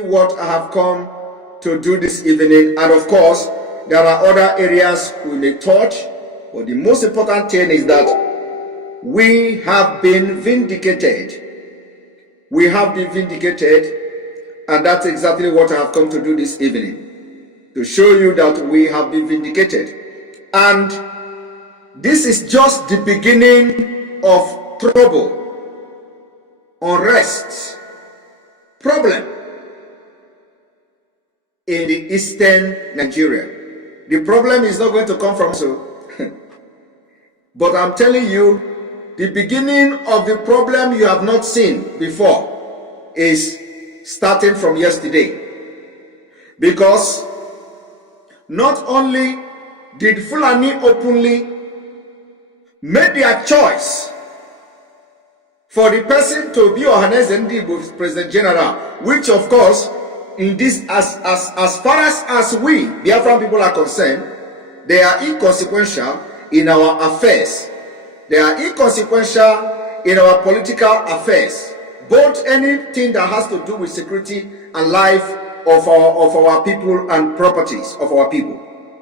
what I have come to do this evening, and of course there are other areas we may touch, but the most important thing is that we have been vindicated. We have been vindicated, and that's exactly what I have come to do this evening, to show you that we have been vindicated. And this is just the beginning of trouble, unrest, problem in the eastern Nigeria. The problem is not going to come from so, but I'm telling you, the beginning of the problem you have not seen before is starting from yesterday. Because not only did Fulani openly make their choice for the person to be Ohaneze Ndi Igbo President General, which of course, in this, as far as we Biafran people are concerned, they are inconsequential in our affairs. They are inconsequential in our political affairs. Both anything that has to do with security and life of our people and properties of our people.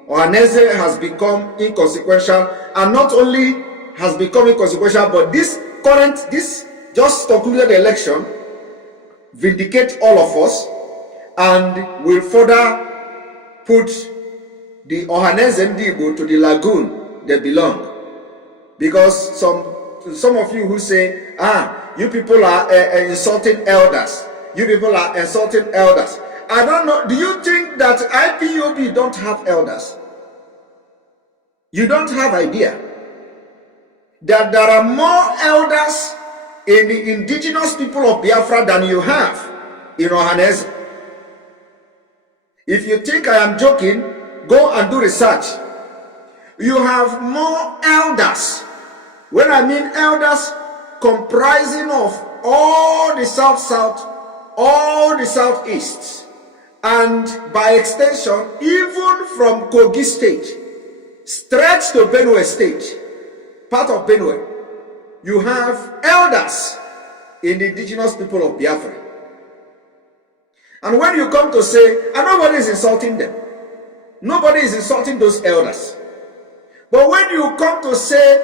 Ohaneze has become inconsequential, and not only has become inconsequential, but this just concluded election vindicate all of us and will further put the Ohaneze Ndi Igbo to the lagoon they belong. Because some of you who say, you people are insulting elders. You people are insulting elders. I don't know. Do you think that IPOB don't have elders? You don't have idea that there are more elders in the indigenous people of Biafra than you have in Ohaneze. If you think I am joking, go and do research. You have more elders. When I mean elders, comprising of all the south-south, all the southeast, and by extension, even from Kogi State, straight to Benue State, part of Benue, you have elders in the indigenous people of Biafra. And when you come to say, and nobody is insulting them, nobody is insulting those elders. But when you come to say,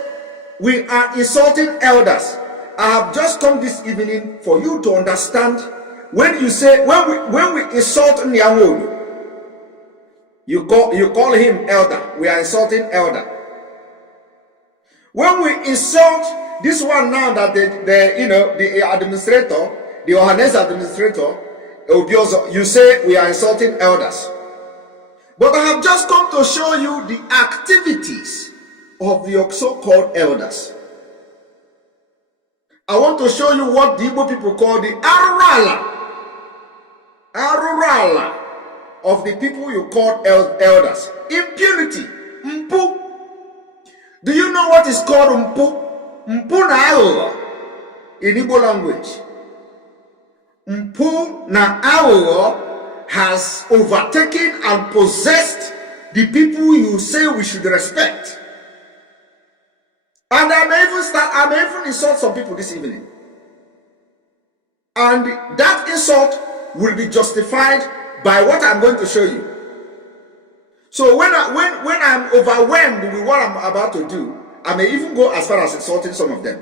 we are insulting elders, I have just come this evening for you to understand. When you say, when we insult Nyawodu, you call him elder. We are insulting elder. When we insult this one now that the administrator, the Ohaneze administrator, you say we are insulting elders. But I have just come to show you the activities of the so-called elders. I want to show you what the Igbo people call the arurala of the people you call elders. Impunity, mpu. Do you know what is called mpu? Mpu na aghụghọ in Igbo language. Mpu na aghụghọ has overtaken and possessed the people you say we should respect. And I may even insult some people this evening. And that insult will be justified by what I'm going to show you. So when I'm overwhelmed with what I'm about to do, I may even go as far as insulting some of them.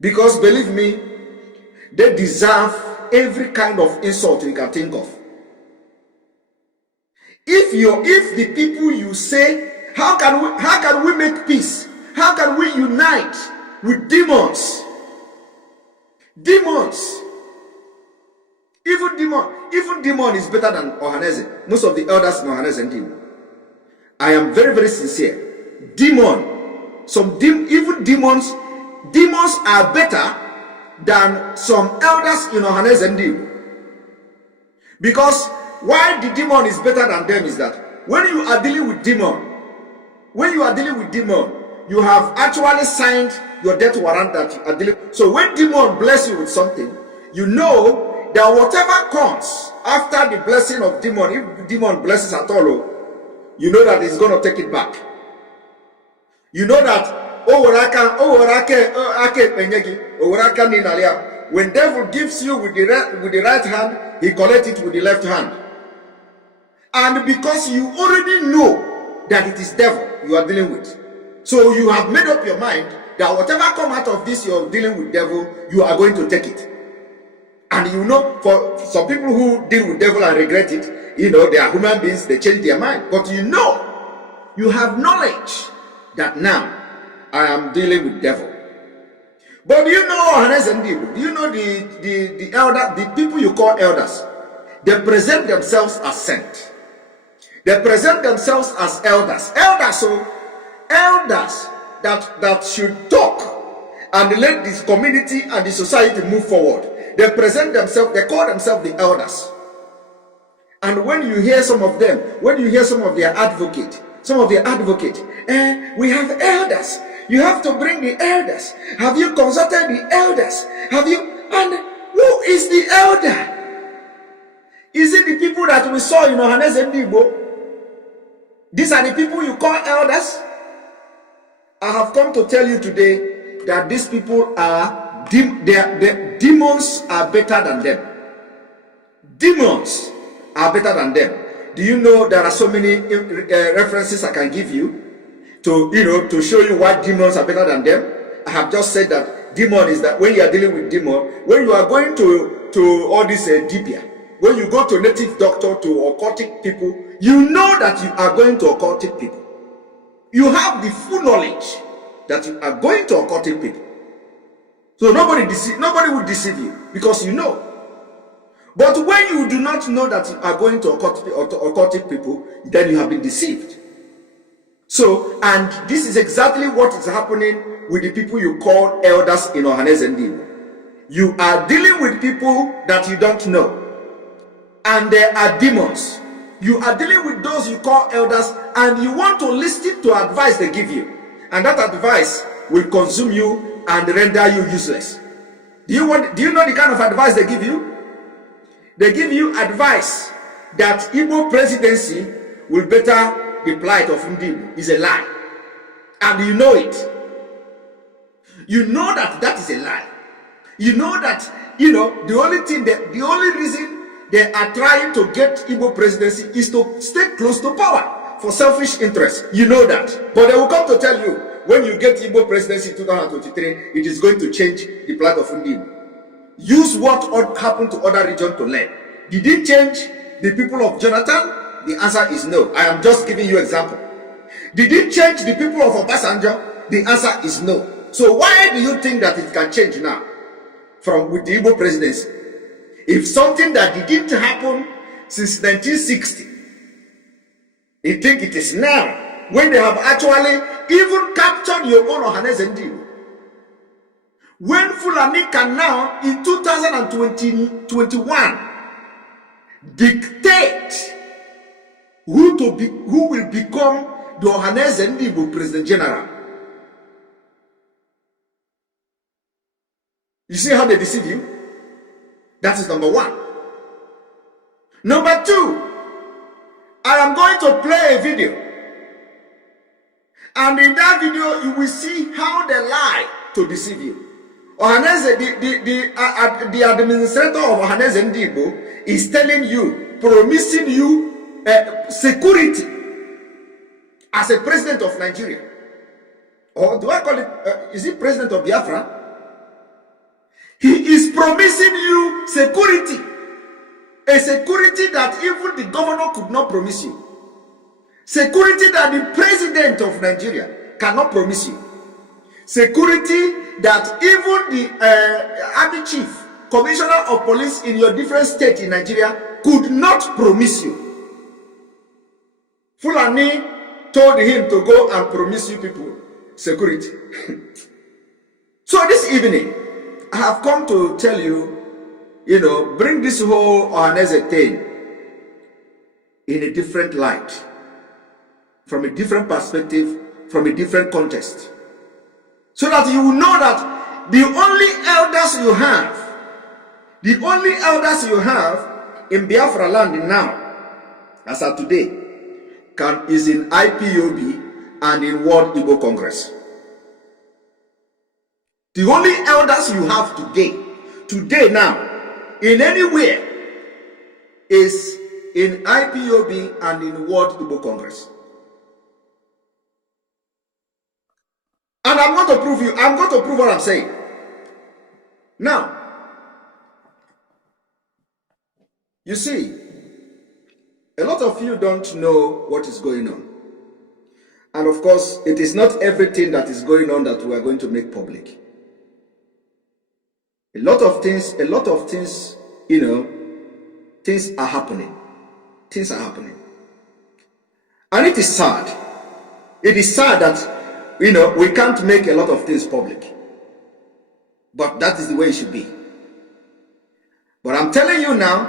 Because believe me, they deserve every kind of insult you can think of. If the people you say, how can we make peace? How can we unite with demons? Demons. Even demon is better than Ohaneze. Most of the elders in Ohaneze Ndi Igbo. I am very, very sincere. Even demons are better than some elders in Ohaneze Ndi Igbo. Because why the demon is better than them is that when you are dealing with demon, you have actually signed your death warrant that you are dealing. So when demon bless you with something, you know that whatever comes after the blessing of demon, if demon blesses at all, you know that he's going to take it back. You know that when devil gives you with the right hand, he collects it with the left hand. And because you already know that it is devil you are dealing with, so you have made up your mind that whatever come out of this you're dealing with devil, you are going to take it. And you know, for some people who deal with devil and regret it, you know, they are human beings, they change their mind. But you know, you have knowledge that now I am dealing with devil. But do you know Ohaneze Ndi Igbo? Do you know the people you call elders? They present themselves as sent. They present themselves as elders. Elders that should talk and let this community and the society move forward. They present themselves, they call themselves the elders. And when you hear some of them, when you hear some of their advocates, we have elders. You have to bring the elders. Have you consulted the elders? Have you? And who is the elder? Is it the people that we saw in Ohaneze Ndi Igbo? These are the people you call elders? I have come to tell you today that these people are demons are better than them. Demons are better than them. Do you know there are so many references I can give you to show you why demons are better than them? I have just said that demon is that when you are dealing with demon, when you are going to all this dibia, when you go to native doctor, to occultic people, you know that you are going to occultic people. You have the full knowledge that you are going to occultic people. So nobody will deceive you because you know. But when you do not know that you are going to occultic people, then you have been deceived. So, and this is exactly what is happening with the people you call elders in Ohaneze Ndi Igbo. You are dealing with people that you don't know. And they are demons. You are dealing with those you call elders, and you want to listen to advice they give you. And that advice will consume you and render you useless. Do you know the kind of advice they give you? They give you advice that Igbo presidency will better the plight of Ndi Igbo. Is a lie. And you know it. You know that that is a lie. You know that, the only reason they are trying to get Igbo presidency is to stay close to power for selfish interests. You know that. But they will come to tell you, when you get Igbo presidency in 2023, it is going to change the plight of Ndi Igbo. Use what happened to other regions to learn. Did it change the people of Jonathan? The answer is no. I am just giving you example. Did it change the people of Obasanjo? The answer is no. So why do you think that it can change now with the Igbo presidency? If something that didn't happen since 1960, you think it is now, when they have actually even captured your own Ohaneze Ndi Igbo. When Fulani can now, in 2021, dictate who will become the Ohaneze Ndi Igbo President General. You see how they deceive you? That is number one. Number two, I am going to play a video. And in that video, you will see how they lie to deceive you. Ohaneze, the administrator of Ohaneze Ndi Igbo is telling you, promising you security as a president of Nigeria. Or do I call it, is it president of Biafra? He is promising you security. A security that even the governor could not promise you. Security that the president of Nigeria cannot promise you. Security that even the army chief, commissioner of police in your different state in Nigeria could not promise you. Fulani told him to go and promise you people security. So this evening, I have come to tell you, bring this whole Ohaneze thing in a different light, from a different perspective, from a different context. So that you will know that the only elders you have in Biafra land now, as of today, is in IPOB and in World Igbo Congress. The only elders you have today today now, in anywhere, is in IPOB and in World Igbo Congress. And I'm going to prove you, I'm going to prove what I'm saying. Now, you see, a lot of you don't know what is going on. And of course, it is not everything that is going on that we are going to make public. A lot of things, you know, things are happening. Things are happening. And it is sad. It is sad that, you know, we can't make a lot of things public. But that is the way it should be. But I'm telling you now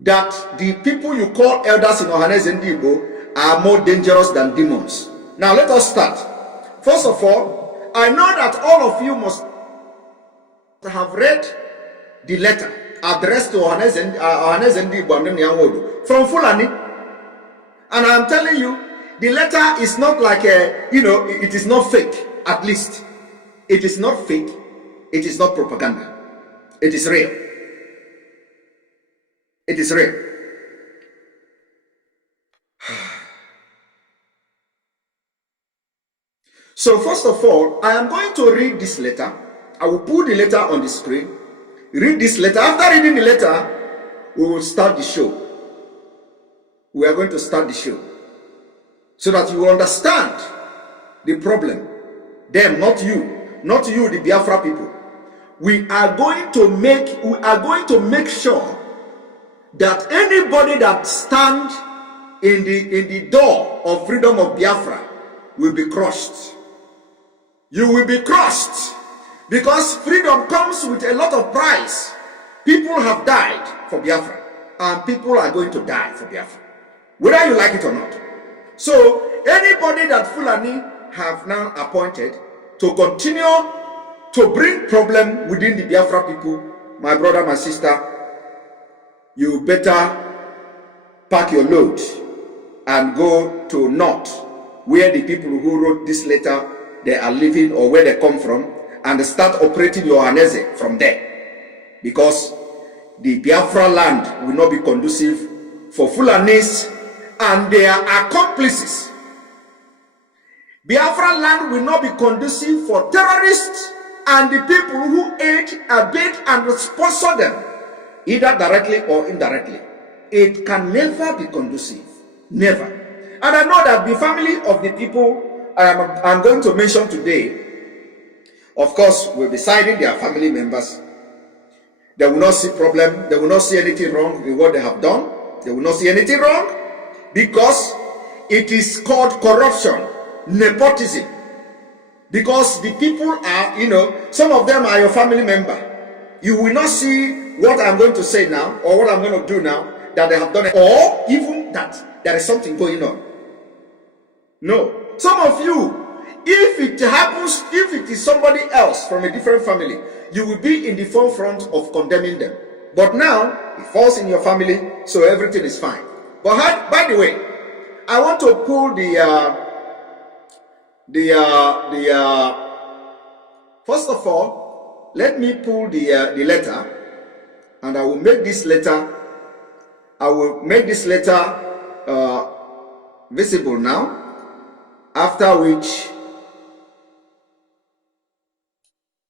that the people you call elders in Ohaneze Ndi Igbo are more dangerous than demons. Now let us start. First of all, I know that all of you must have read the letter addressed to Ohaneze Ndi Igbo from Fulani. And I'm telling you, the letter is not like a, you know, it is not fake, at least. It is not fake. It is not propaganda. It is real. It is real. So first of all, I am going to read this letter. I will put the letter on the screen. Read this letter. After reading the letter, we will start the show. We are going to start the show so that you will understand the problem. Them, not you, the Biafra people. We are going to make sure that anybody that stands in the door of freedom of Biafra will be crushed. You will be crushed because freedom comes with a lot of price. People have died for Biafra and people are going to die for Biafra, whether you like it or not. So anybody that Fulani have now appointed to continue to bring problem within the Biafra people, my brother, my sister, you better pack your load and go to North, where the people who wrote this letter, they are living or where they come from, and start operating your Ohaneze from there. Because the Biafra land will not be conducive for Fulanis and their accomplices. Biafra land will not be conducive for terrorists and the people who aid, abet, and sponsor them, either directly or indirectly. It can never be conducive. Never. And I know that the family of the people I'm going to mention today, of course, will be siding their family members. They will not see problem. They will not see anything wrong in what they have done. They will not see anything wrong because it is called corruption, nepotism. Because the people are, you know, some of them are your family member. You will not see what I'm going to say now or what I'm going to do now that they have done it, or even that there is something going on. No. Some of you, if it happens, if it is somebody else from a different family, you will be in the forefront of condemning them. But now, it falls in your family, so everything is fine. But by the way, I want to pull first of all, let me pull the letter, and I will make this letter, visible now. After which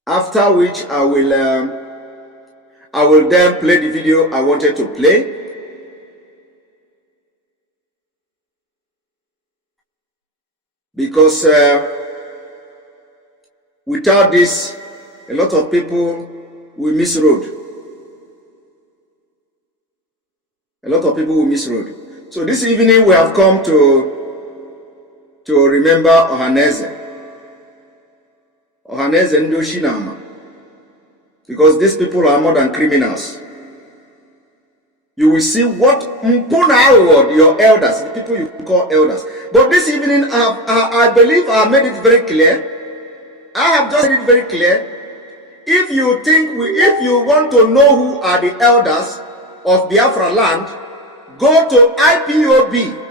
I will then play the video I wanted to play. Because without this, a lot of people will miss road. A lot of people will miss road. So this evening we have come to remember Ohaneze Ndi Igbo, because these people are more than criminals. You will see what Mpuna, your elders, the people you call elders. But this evening, I believe I have made it very clear. I have just made it very clear. If you think, if you want to know who are the elders of Biafra land, go to IPOB.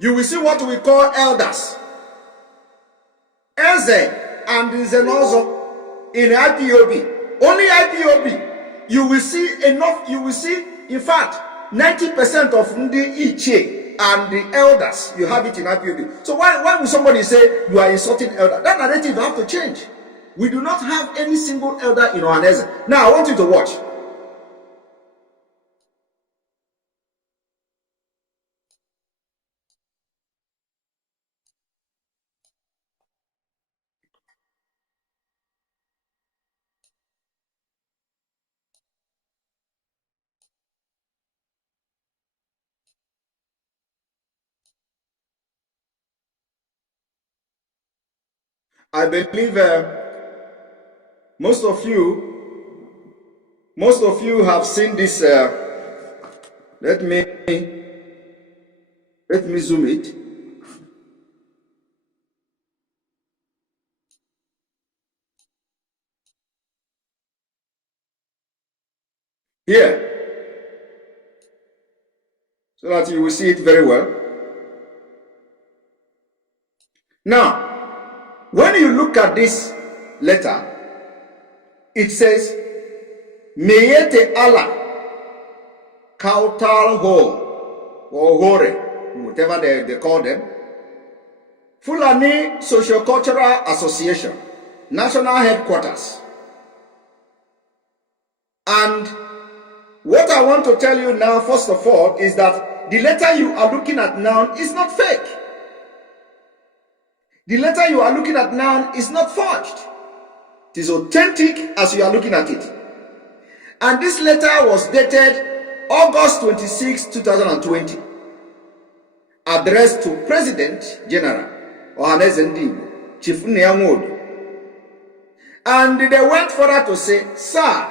You will see what we call elders. Eze and Zenozo in IPOB. only IPOB. You will see enough, you will see, in fact, 90% of Ndi Iche and the elders, you have it in IPOB. So why will somebody say you are insulting elder? That narrative have to change. We do not have any single elder in Ohaneze. Now, I want you to watch. I believe most of you have seen this. Let me zoom it. Here, so that you will see it very well. Now, when you look at this letter, it says, Meyete Allah, Kautal Ho, or Hore, whatever they call them, Fulani Socio-Cultural Association, National Headquarters. And what I want to tell you now, first of all, is that the letter you are looking at now is not fake. The letter you are looking at now is not forged. It is authentic as you are looking at it. And this letter was dated August 26, 2020, addressed to President General Ohaneze Ndi Igbo, Chief Nyamodo. And they went further to say, Sir,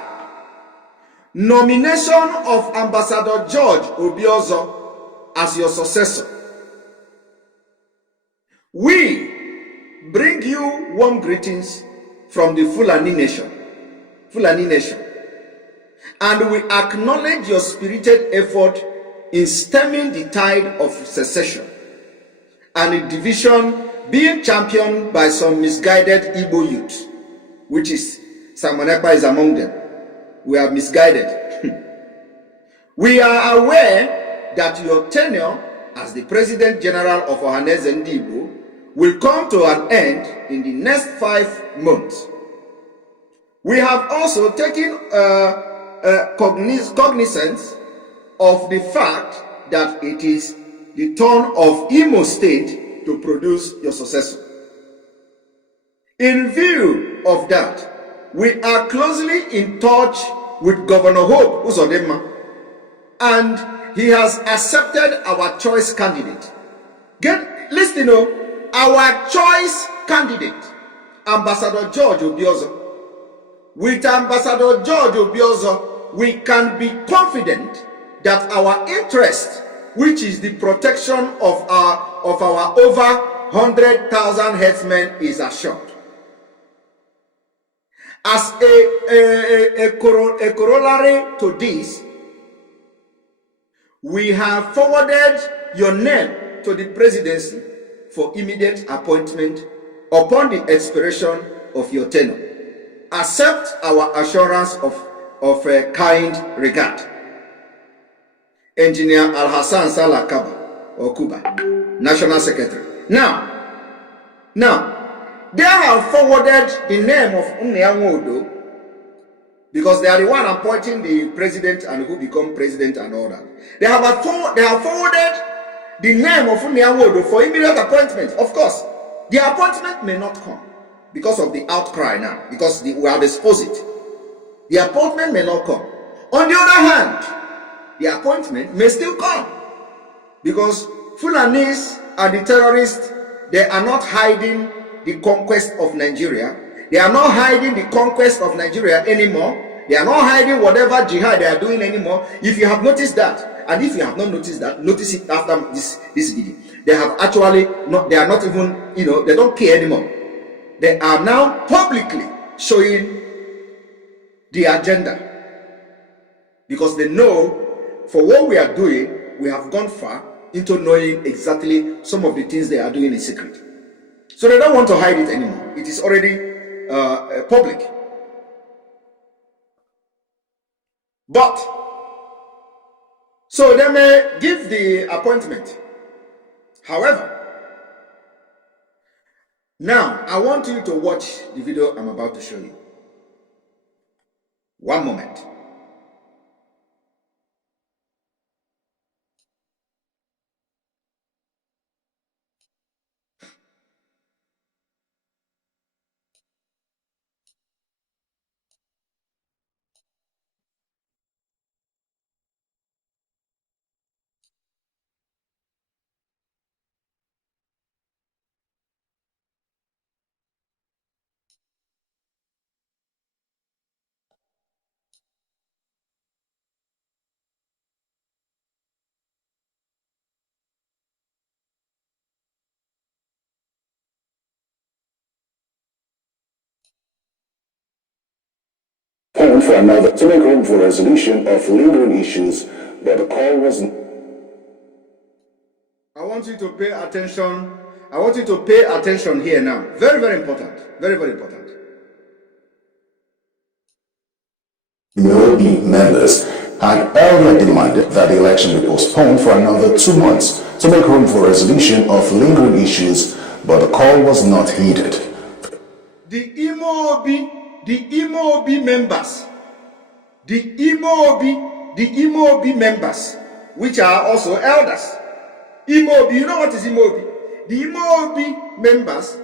nomination of Ambassador George Obiozo as your successor. We bring you warm greetings from the Fulani Nation. And we acknowledge your spirited effort in stemming the tide of secession and a division being championed by some misguided Igbo youth, which is Simon Ekpa is among them. We are misguided. We are aware that your tenure as the President General of Ohaneze Ndi Igbo will come to an end in the next 5 months. We have also taken cognizance of the fact that it is the turn of Imo State to produce your successor. In view of that, we are closely in touch with Governor Hope Uzodinma, and he has accepted our choice candidate. Listen, our choice candidate, Ambassador George Obiozo. With Ambassador George Obiozo, we can be confident that our interest, which is the protection of our over 100,000 headsmen, is assured. As a corollary to this, we have forwarded your name to the presidency for immediate appointment upon the expiration of your tenure. Accept our assurance of kind regard. Engineer Al-Hassan Salah Kaba, or Kuba, National Secretary. Now, they have forwarded the name of Nyamodo because they are the one appointing the president and who become president and all that. They have forwarded the name of Nyamodo for immediate appointment. Of course, the appointment may not come because of the outcry now, because we have exposed it. The appointment may not come. On the other hand, the appointment may still come because Fulanis and the terrorists, they are not hiding the conquest of Nigeria. They are not hiding the conquest of Nigeria anymore. They are not hiding whatever jihad they are doing anymore. If you have noticed that, and if you have not noticed that, notice it after this video. They have actually not, they are not even, they don't care anymore. They are now publicly showing the agenda because they know for what we are doing, we have gone far into knowing exactly some of the things they are doing in secret. So they don't want to hide it anymore. It is already public. But, so they may give the appointment. However, now I want you to watch the video I'm about to show you. One moment. For another to make room for resolution of lingering issues, but the call was. I want you to pay attention. I want you to pay attention here now. Very, very important. Very, very important. Minority members had earlier demanded that the election be postponed for another 2 months to make room for resolution of lingering issues, but the call was not heeded. The Imo-Obi members, the Imo-Obi members, which are also elders. Imo-Obi, you know what is Imo-Obi? The Imo-Obi members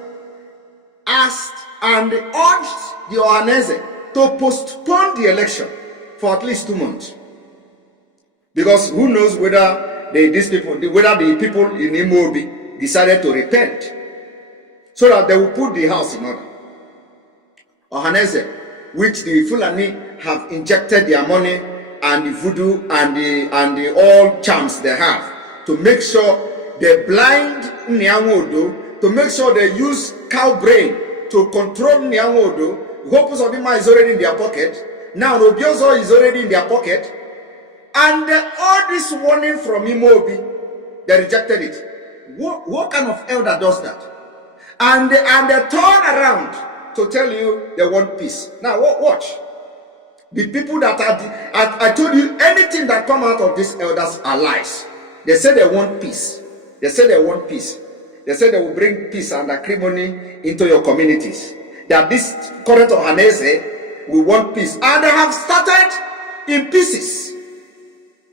asked and urged the Ohaneze to postpone the election for at least 2 months. Because who knows whether the people in Imo-Obi decided to repent so that they will put the house in order. Ohaneze, which the Fulani have injected their money and the voodoo and the all charms they have to make sure they blind Nyangodo, to make sure they use cow brain to control Nyangodo. Hopus Odima is already in their pocket. Now Robiozo is already in their pocket. And all this warning from Imo-Obi, they rejected it. What kind of elder does that? And they turn around to tell you they want peace. Now watch. The people that I told you, anything that come out of these elders are lies. They say they want peace. They say they want peace. They say they will bring peace and acrimony into your communities. That this current Ohaneze will want peace. And they have started in pieces.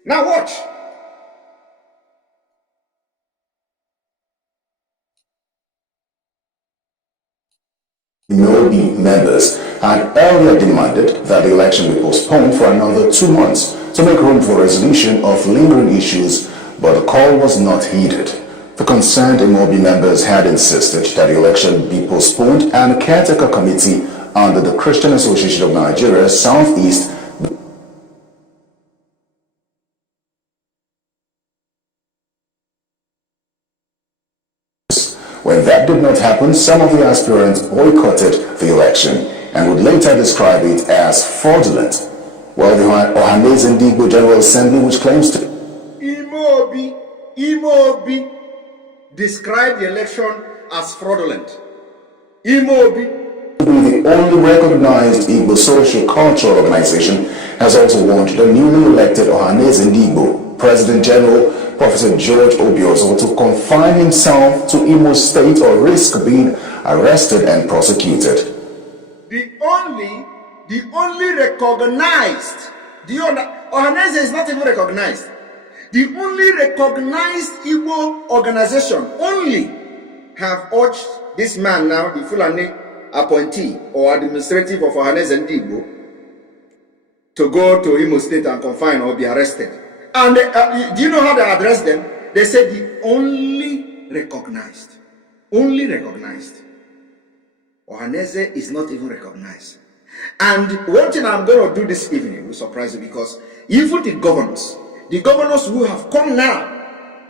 Now watch. Minority members had earlier demanded that the election be postponed for another 2 months to make room for resolution of lingering issues, but the call was not heeded. The concerned Imo-Obi members had insisted that the election be postponed, and a caretaker committee under the Christian Association of Nigeria Southeast When that did not happen, some of the aspirants boycotted the election and would later describe it as fraudulent. Well, the Ohaneze Ndi Igbo General Assembly, which claims to Imo-Obi described the election as fraudulent. Imo-Obi, the only recognized Igbo social cultural organization, has also warned the newly elected Ohaneze Ndi Igbo President General Professor George Obiozo to confine himself to Imo State or risk being arrested and prosecuted. The only recognized, Ohaneze is not even recognized. The only recognized Igbo organization only have urged this man now, the Fulani appointee or administrative of Ohaneze Ndi Igbo, to go to Imo State and confine or be arrested. And do you know how they address them? They said the only recognized. Only recognized. Ohaneze is not even recognized. And one thing I'm going to do this evening will surprise you, because even the governors who have come now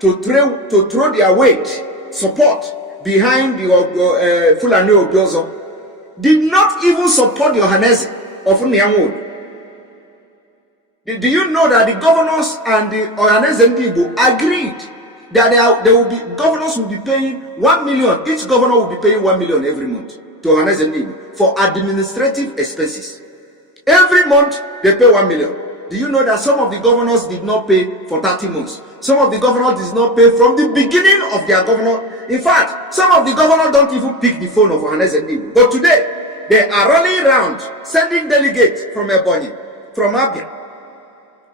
to throw their weight, support behind the Fulani Obiozo, did not even support the Ohaneze of Nyangodo. Do you know that the governors and the Ohaneze Ndi Igbo agreed that governors will be paying 1 million, each governor will be paying 1 million every month to Ohaneze Ndi Igbo for administrative expenses. Every month they pay 1 million. Do you know that some of the governors did not pay for 30 months? Some of the governors did not pay from the beginning of their governor. In fact, some of the governors don't even pick the phone of Ohaneze Ndi Igbo. But today, they are running around sending delegates from Ebonyi, from Abia,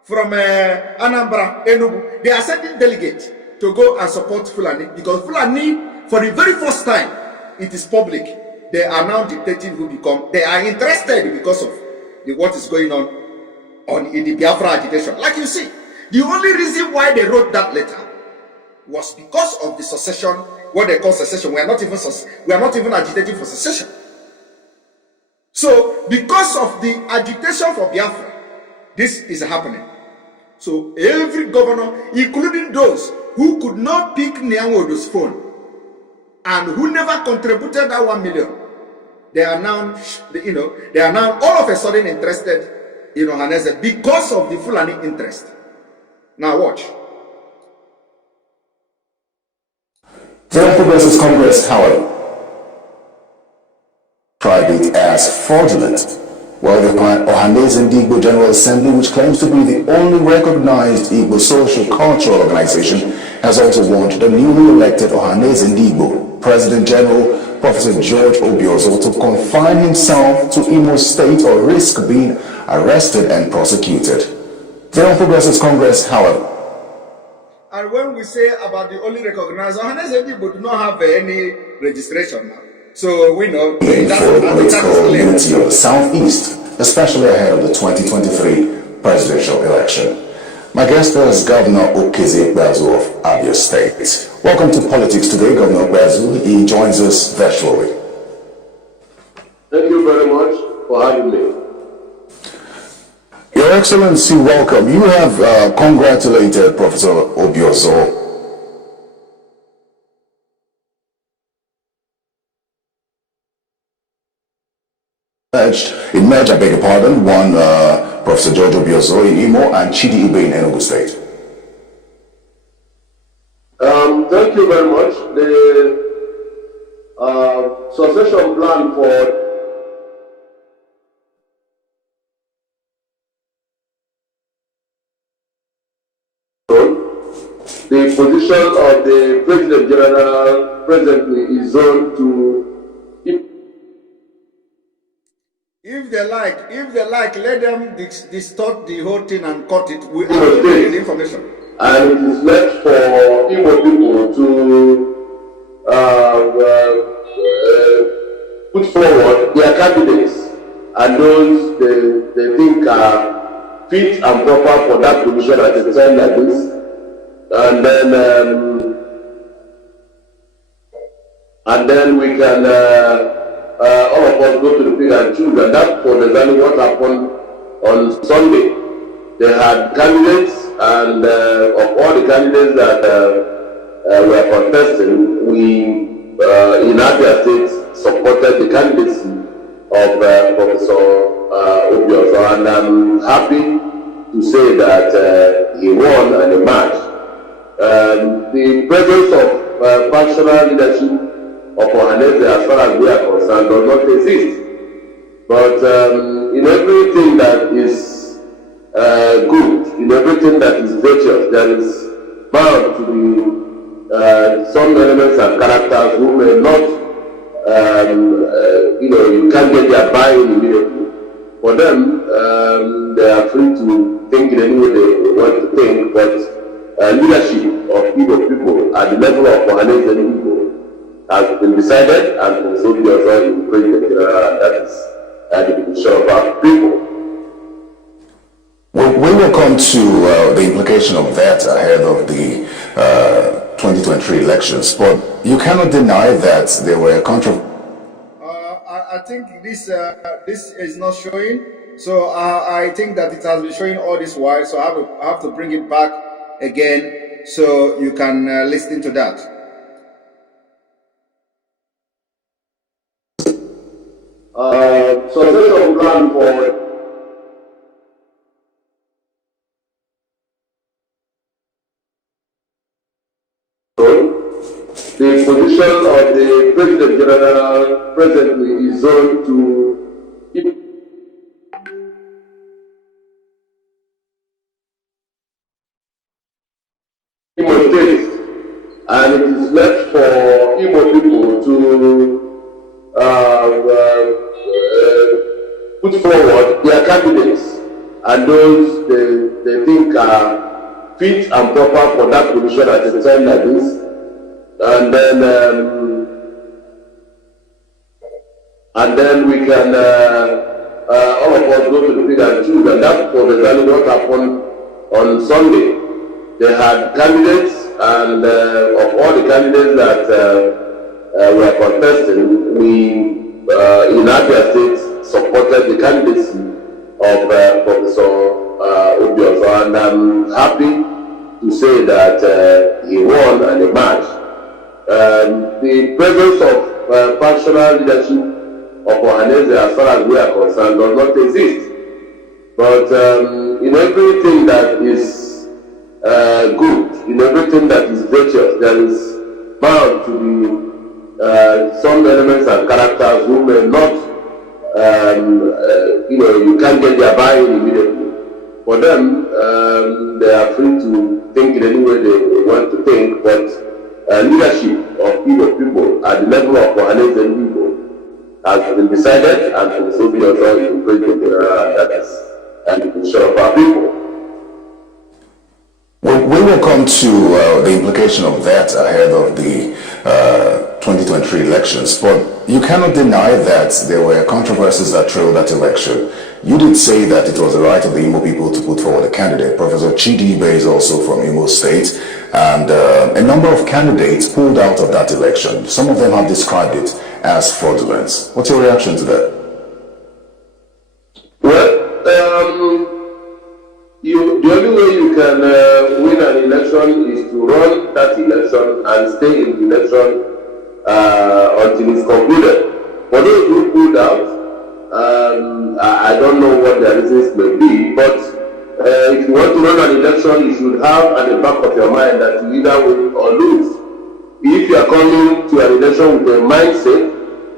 from Anambra, Enugu. They are sending delegates to go and support Fulani, because Fulani, for the very first time, it is public. They are now dictating who become. They are interested because of what is going on in the Biafra agitation. Like you see, the only reason why they wrote that letter was because of the secession, what they call secession. We are not even agitating for secession. So, because of the agitation for Biafra, this is happening. So, every governor, including those who could not pick Nyanwodo's phone and who never contributed that 1 million, they are now, they are now all of a sudden interested in Ohaneze because of the Fulani interest. Now watch. The Progressive Congress, however, tried it as fraudulent, while the Ohaneze Ndi Igbo General Assembly, which claims to be the only recognized Igbo social cultural organization, has also warned the newly elected Ohaneze Ndi Igbo President General Professor George Obiozor to confine himself to Imo State or risk being arrested and prosecuted. The Progressive Congress, however. And when we say about the only recognized, Ohaneze Ndi Igbo do not have any registration now. So we know that for the political unity of the Southeast, especially ahead of the 2023 presidential election. My guest is Governor Ohaneze Ndi of Abia State. Welcome to Politics Today, Governor Gbazu. He joins us virtually. Thank you very much for having me. Your Excellency, welcome. You have congratulated Professor Obiozor in merge, I beg your pardon, one Professor George Obiozor in Imo and Chidi Ibe in Enugu State. Thank you very much. The succession plan for the position of the President General presently is zoned to. If they like, let them distort the whole thing and cut it. We have the information. And it is left for Igbo people to put forward their candidates and those they think are fit and proper for that position at a time like this. And then we can all of us go to the field and choose, and that was exactly what happened on Sunday. They had candidates, and of all the candidates that were contesting, we in Abia State supported the candidacy of Professor Obiozor, and I'm happy to say that he won and emerged. The presence of functional leadership of Ohaneze, as far as we are concerned, does not exist. But in everything that is good, in everything that is virtuous, there is bound to be some elements and characters who may not, you can't get their buy-in immediately. For them, they are free to think in any way they want to think, but leadership of Igbo people at the level of Ohaneze Ndi Igbo has been decided, and so we also in President General, and that is the position of our people. We will come to the implication of that ahead of the 2023 elections, but you cannot deny that there were controversies. I think this is not showing, so I think that it has been showing all this while, so I have to bring it back again so you can listen to that. Succession plan for the position of the President General presently is zoned to Igbo State, and it is left for Igbo people to put forward their candidates and those they think are fit and proper for that position at a time like this. And then we can all of us go to the pick and choose, and that was exactly what happened on Sunday. They had candidates, and of all the candidates that were contesting, we in Abia State supported the candidacy of Professor Obiozo, and I'm happy to say that he won and he marched. The presence of factional leadership of Ohaneze, as far as we are concerned, does not exist. But in everything that is good, in everything that is virtuous, there is bound to be some elements and characters who may not, you can't get their buy-in immediately. For them, they are free to think in any way they want to think, but leadership of Igbo people at the level of Ohaneze Ndi Igbo has been decided, and so be also in president that is and the position of our people. We will come to the implication of that ahead of the 2023 elections, but you cannot deny that there were controversies that trailed that election. You did say that it was the right of the Imo people to put forward a candidate. Professor Chidibe is also from Imo State, and a number of candidates pulled out of that election. Some of them have described it as fraudulent. What's your reaction to that? Well, the only way you can win an election is to run that election and stay in the election until it's concluded. For those who pulled out, I don't know what their reasons may be, but if you want to run an election, you should have at the back of your mind that you either win or lose. If you are coming to an election with a mindset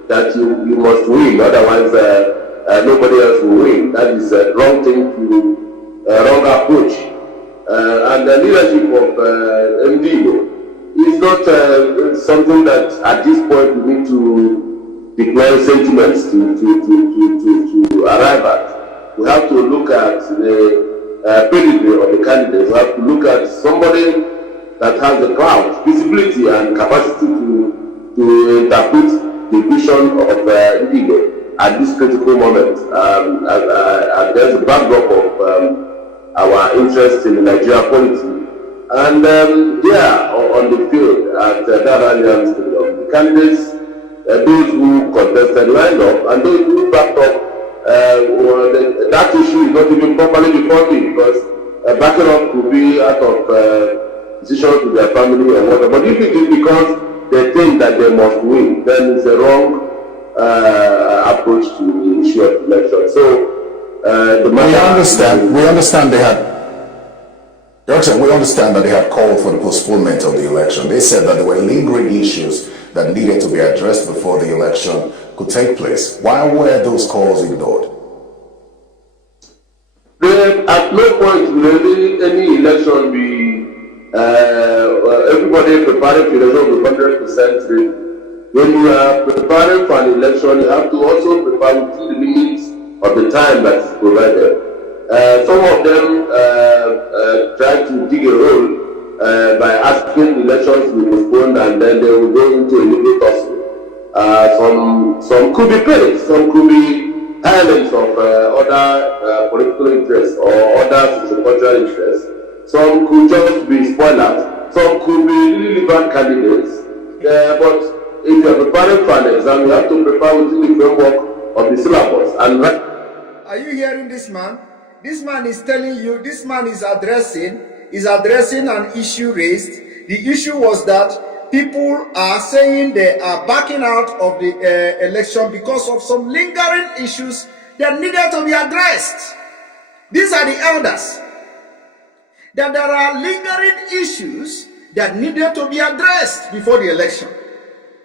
that you must win, otherwise nobody else will win, that is a wrong thing to wrong approach. And the leadership of Ndi Igbo is not something that at this point we need to declare sentiments to arrive at. We have to look at the pedigree of the candidates. We have to look at somebody that has the clout, visibility, and capacity to interpret the vision of Ndi Igbo at this critical moment. There's a backdrop of our interest in Nigeria politics. And on the field at that Alliance, the candidates, those who contested lined up, and those who backed up, that issue is not even properly before me, because backing up could be out of decisions to their family or whatever. But if it is because they think that they must win, then it's a wrong approach to the issue of election. So we understand they had. We understand that they had called for the postponement of the election. They said that there were lingering issues that needed to be addressed before the election could take place. Why were those calls ignored? At no point will any election be everybody preparing for election with 100% ready. When you are preparing for an election, you have to also prepare within the limits of the time that is provided. Some of them try to dig a hole by asking elections to be postponed, and then they will go into a legal tussle. Some could be paid, some could be elements of other political interests or other sociocultural interests. Some could just be spoilers. Some could be relevant candidates. But if you are preparing for an exam, you have to prepare within the framework of the syllabus. And are you hearing this man? This man is telling you, this man is addressing an issue raised. The issue was that people are saying they are backing out of the election because of some lingering issues that needed to be addressed. These are the elders. That there are lingering issues that needed to be addressed before the election.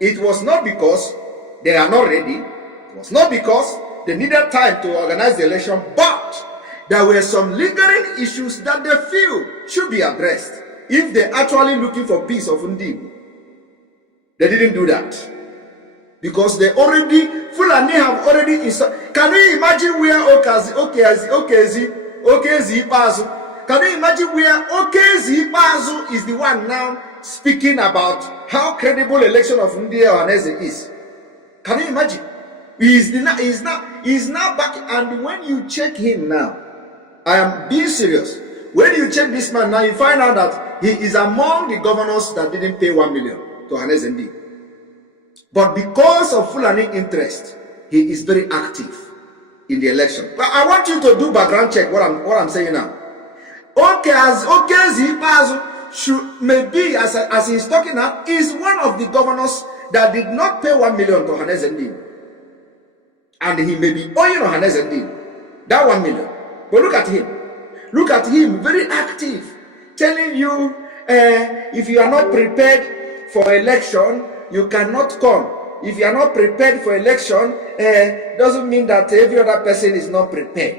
It was not because they are not ready. It was not because they needed time to organize the election, but there were some lingering issues that they feel should be addressed. if they're actually looking for peace of Ndi Igbo. They didn't do that. Because they already, Fulani have already installed. Can you imagine where Okezi Ikpeazu? Can you imagine where Okezi Ikpeazu is the one now speaking about how credible election of Ndi Ohaneze is? Can you imagine? He's now back, and when you check him now, I am being serious. When you check this man now, you find out that he is among the governors that didn't pay 1 million to Ohaneze Ndi. But because of Fulani interest, he is very active in the election. But I want you to do background check what I'm saying now. Okay, as Okezi should maybe as he's talking now, is one of the governors that did not pay 1 million to Ohaneze Ndi. And he may be owing Ohaneze Ndi that 1 million. But look at him. Look at him, very active, telling you if you are not prepared for election, you cannot come. If you are not prepared for election, doesn't mean that every other person is not prepared.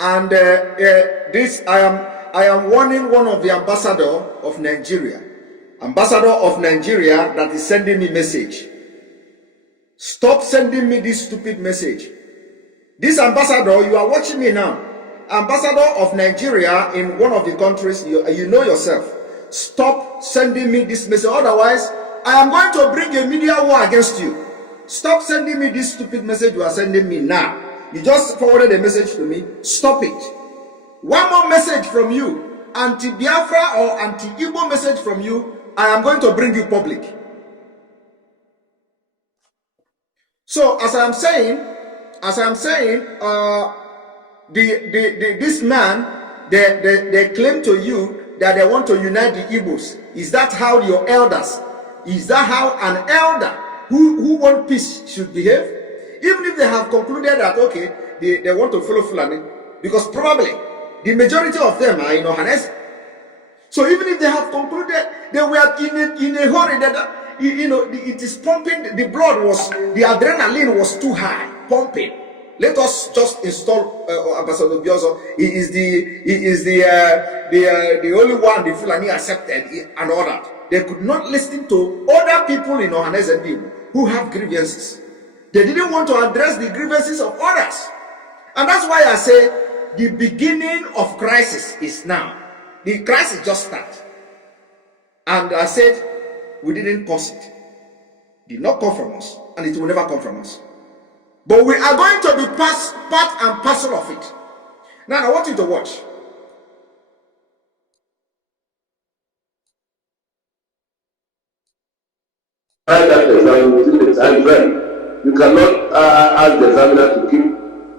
And this, I am warning one of the ambassador of Nigeria that is sending me message. Stop sending me this stupid message. This ambassador, you are watching me now. Ambassador of Nigeria in one of the countries, you know yourself. Stop sending me this message. Otherwise, I am going to bring a media war against you. Stop sending me this stupid message you are sending me now. You just forwarded a message to me. Stop it. One more message from you, anti-Biafra or anti-Igbo message from you, I am going to bring you public. So as I am saying, this man, they claim to you that they want to unite the Igbos. Is that how your elders, is that how an elder who want peace should behave? Even if they have concluded that, okay, they want to follow Fulani, because probably the majority of them are in Ohaneze. So even if they have concluded, they were in a hurry that, it is pumping, the adrenaline was too high, pumping. Let us just install Ambassador Biozo. He is the only one the Fulani accepted and all that. They could not listen to other people in Ohaneze Ndi Igbo who have grievances. They didn't want to address the grievances of others. And that's why I say the beginning of crisis is now. The crisis just started. And I said, we didn't cause it. It did not come from us. And it will never come from us. But we are going to be part and parcel of it. Now I want you to watch. That exam within the time frame. You cannot ask the examiner to keep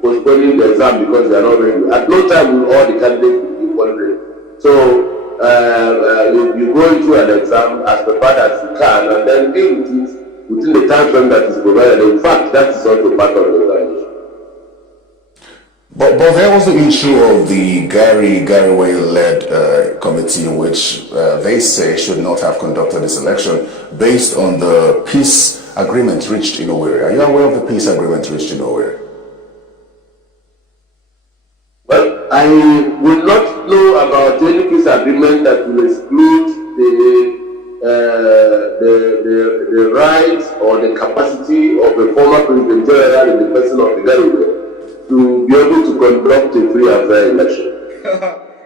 postponing the exam because they are not ready. At no time will all the candidates be equally ready. So you go into an exam as prepared as you can, and then deal with it within the time frame that is provided. In fact, that is also part of the organization. But there was the issue of the Gary Way-led committee, which they say should not have conducted this election based on the peace agreement reached in Owerri. Are you aware of the peace agreement reached in Owerri? Well, I would not know about any peace agreement that will exclude the rights or the capacity of the former President General in the person of the Gary to be able to conduct a free and fair election.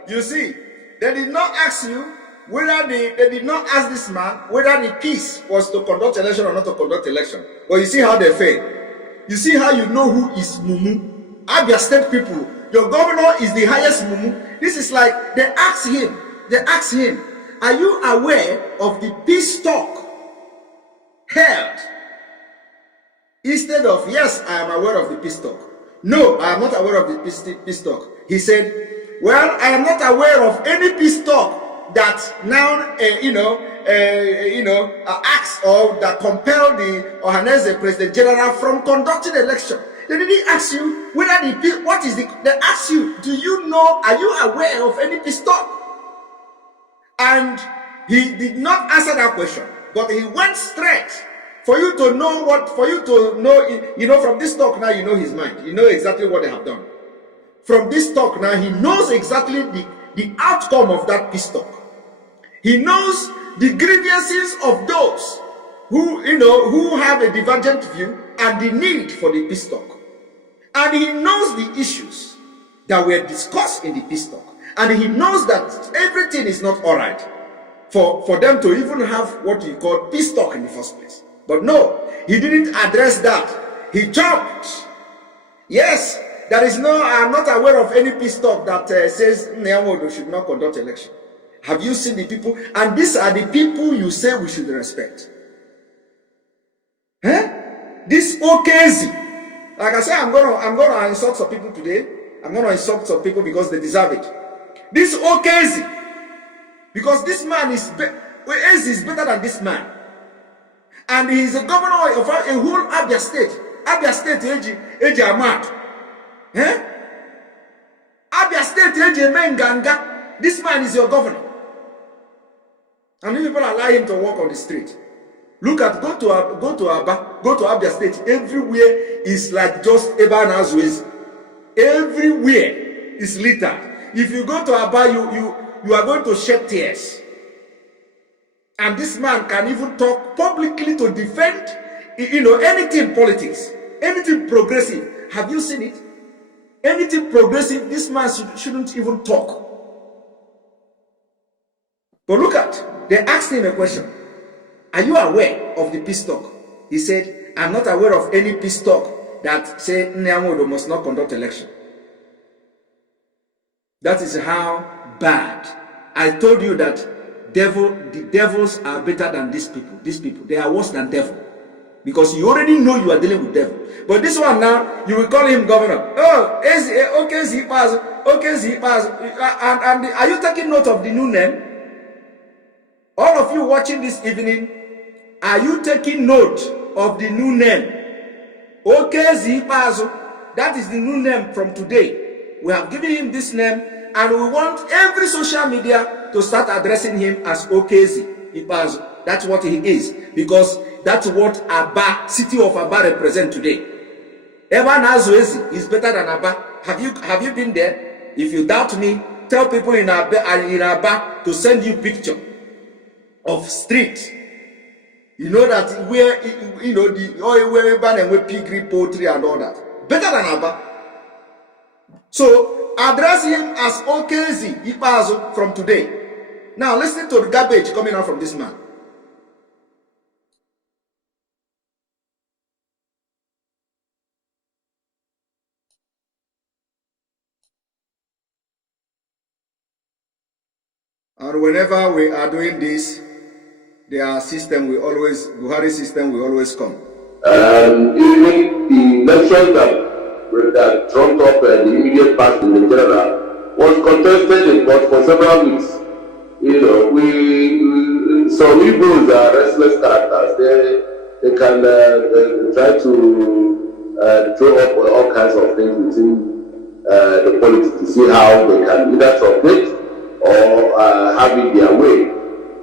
You see, they did not ask you whether they did not ask this man whether the peace was to conduct election or not to conduct election. But you see how they fail. You see how you know who is Mumu. Abia State people, your governor is the highest Mumu. This is like they ask him, are you aware of the peace talk held? Instead of, yes, I am aware of the peace talk. No, I am not aware of the peace talk. He said, well, I am not aware of any peace talk that now, acts or that compel the Ohaneze President General from conducting election. They didn't ask you whether the peace, what is the, they asked you, do you know, are you aware of any peace talk? And he did not answer that question, but he went straight For you to know from this talk now, you know his mind. You know exactly what they have done. From this talk now, he knows exactly the outcome of that peace talk. He knows the grievances of those who have a divergent view and the need for the peace talk. And he knows the issues that were discussed in the peace talk. And he knows that everything is not all right for them to even have what you call peace talk in the first place. But no, he didn't address that. He jumped. Yes, I'm not aware of any peace talk that says Nyamodo should not conduct election. Have you seen the people? And these are the people you say we should respect. This Ohaneze, like I said, I'm gonna insult some people today. I'm gonna insult some people because they deserve it. This Ohaneze, because this man is better than this man. And he is a governor of a whole Abia State. Abia State, Eji Ahmad. Abia State, Eji Menganga. This man is your governor. And you people allow him to walk on the street. Look at, go to Aba, go to Abia State. Everywhere is like just Ohaneze. Everywhere is littered. If you go to Aba, you are going to shed tears. And this man can even talk publicly to defend, anything politics, anything progressive. Have you seen it? Anything progressive, this man shouldn't even talk. But look at, they asked him a question. Are you aware of the peace talk? He said, I'm not aware of any peace talk that say Nyamodo must not conduct election. That is how bad. I told you that the devils are better than these people. These people, they are worse than devil. Because you already know you are dealing with devil. But this one now, you will call him governor. Oh, Ohaneze Ndi. And are you taking note of the new name? All of you watching this evening, are you taking note of the new name? Ohaneze Ndi. That is the new name from today. We have given him this name, and we want every social media to start addressing him as Ohaneze Ndi. That's what he is, because that's what Aba, city of Aba, represent today. Ohaneze is better than Aba. Have you been there? If you doubt me, tell people in Aba to send you picture of street. You know that where the oil where and where piggery, poultry and all that. Better than Aba. So address him as Ohaneze Ndi from today. Now listen to the garbage coming out from this man. And whenever we are doing this, their system will always, Buhari system will always come. Even the election that trumped up the immediate past in the general was contested in court for several weeks. Some Igbos are restless characters. They can try to throw up all kinds of things within the politics to see how they can either submit or have it their way.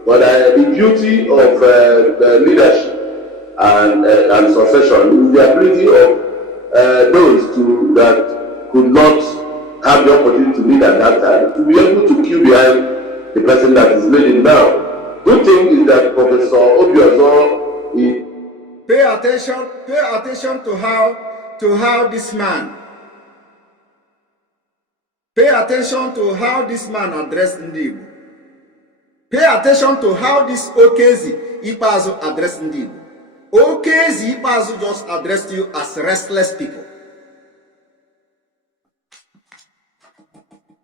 But the beauty of the leadership and succession is the ability of those that could not have the opportunity to lead at that time to be able to queue behind the person that is leading now. Good thing is that Professor Obiozor is... Pay attention to how this man. Pay attention to how this man addressed Ndi Igbo. Pay attention to how this Ohaneze Ndi addressed Ndi Igbo. Ohaneze Ndi just addressed you as restless people.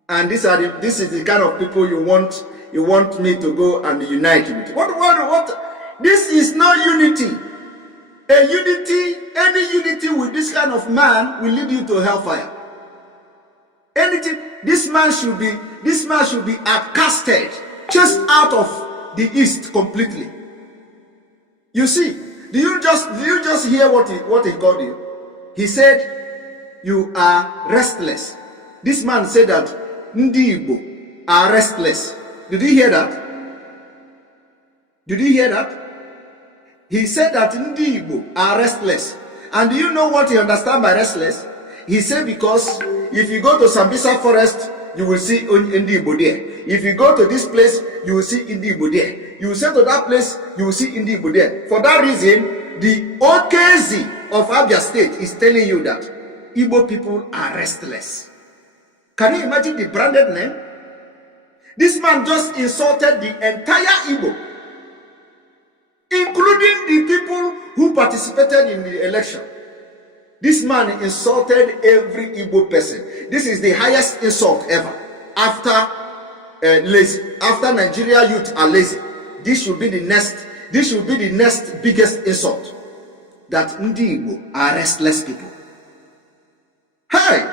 And this is the kind of people you want me to go and unite with. What? This is not unity. Any unity with this kind of man will lead you to hellfire. Anything, this man should be outcasted, chased out of the east completely. You see, do you just hear what he called you? He said, you are restless. This man said that Ndi Igbo are restless. Did you hear that? Did you hear that? He said that Ndi Igbo are restless. And do you know what he understands by restless? He said because if you go to Sambisa forest, you will see Ndi Igbo there. If you go to this place, you will see Ndi Igbo there. You will say to that place, you will see Ndi Igbo there. For that reason, the OKZ of Abia State is telling you that Igbo people are restless. Can you imagine the branded name? This man just insulted the entire Igbo, including the people who participated in the election. This man insulted every Igbo person. This is the highest insult ever. After lazy, after Nigeria youth are lazy, this should be the next. This should be the next biggest insult. That Ndi Igbo are restless people. Hey,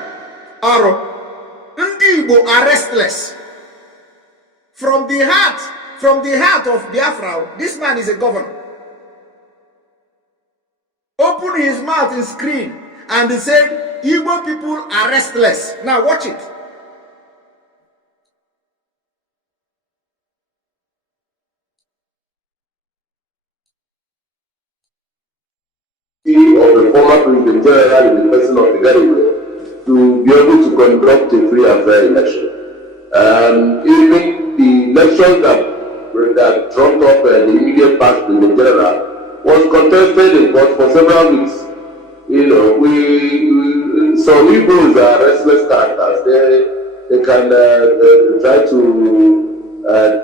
Aro, Ndi Igbo are restless. From the heart of Biafra, this man is a governor. Open his mouth and scream, and he said, Igbo people are restless. Now watch it. Of the former President General in the person of the Ghanaian to be able to conduct a free and fair election. Even the elections that trumped up the immediate past President General was contested in court for several weeks. You know, some Igbos are restless characters. They can try to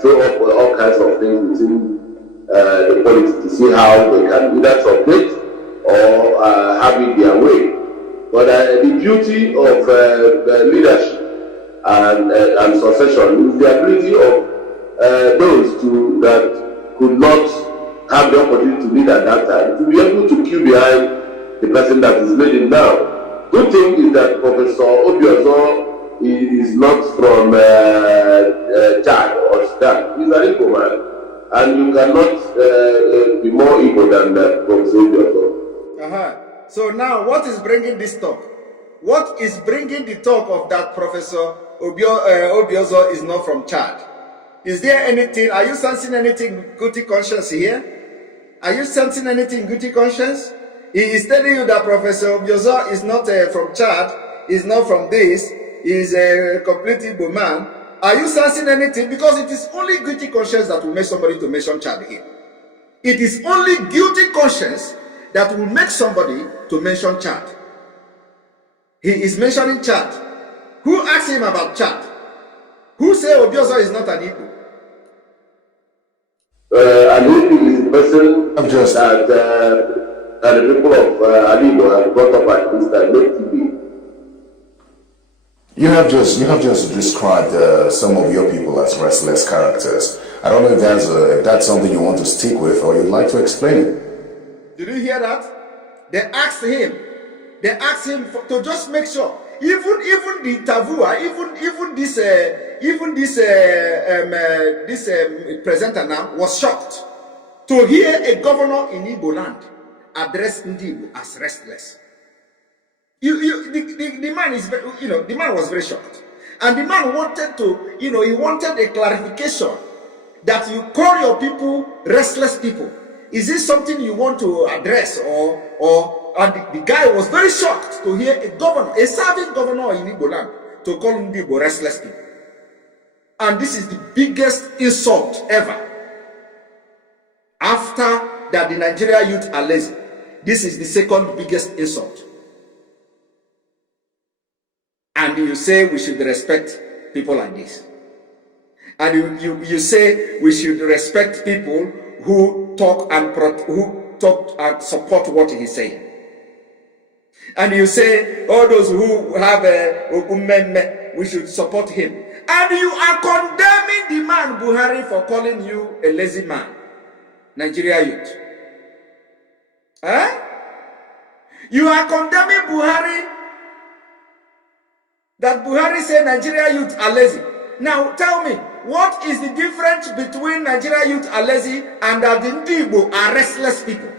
throw up all kinds of things within the politics to see how they can either submit or have it their way. But the beauty of leadership and succession is the ability of those that could not have the opportunity to lead at that time to be able to queue behind the person that is leading now. Good thing is that Professor Obiozo is not from Chad or Sudan. He's an Igbo man, and you cannot be more Igbo than Professor Obiozo. So now, what is bringing this talk? What is bringing the talk of that Professor Obiozo is not from Chad? Is there anything, are you sensing anything guilty conscience here? Are you sensing anything guilty conscience? He is telling you that Professor Obiozo is not from Chad, is not from this, he is a complete Igbo man. Are you sensing anything? Because it is only guilty conscience that will make somebody to mention Chad here. It is only guilty conscience that will make somebody to mention Chad. He is mentioning Chad. Who asked him about Chad? Who say Obiozo is not an Igbo? An Igbo is the person that the people of Igbo have brought up at this time, not TV. You have just described some of your people as restless characters. I don't know if that's something you want to stick with or you'd like to explain it. Did you hear that? They asked him to just make sure. Even the interviewer, even this presenter now was shocked to hear a governor in Igbo land address Ndi Igbo as restless. The man is, the man was very shocked, and the man wanted to, he wanted a clarification that you call your people restless people. Is this something you want to address, and the guy was very shocked to hear a governor, a serving governor in Igbo land, to call Ndi Igbo restless people. And this is the biggest insult ever. After that, the Nigeria youth are lazy. This is the second biggest insult. And you say we should respect people like this. And you say we should respect people who talk and support what he's saying. And you say all those who have we should support him. And you are condemning the man Buhari for calling you a lazy man, Nigeria youth. You are condemning Buhari, that Buhari said Nigeria youth are lazy. Now tell me, what is the difference between Nigeria youth are lazy and that the Ndi Igbo are restless people?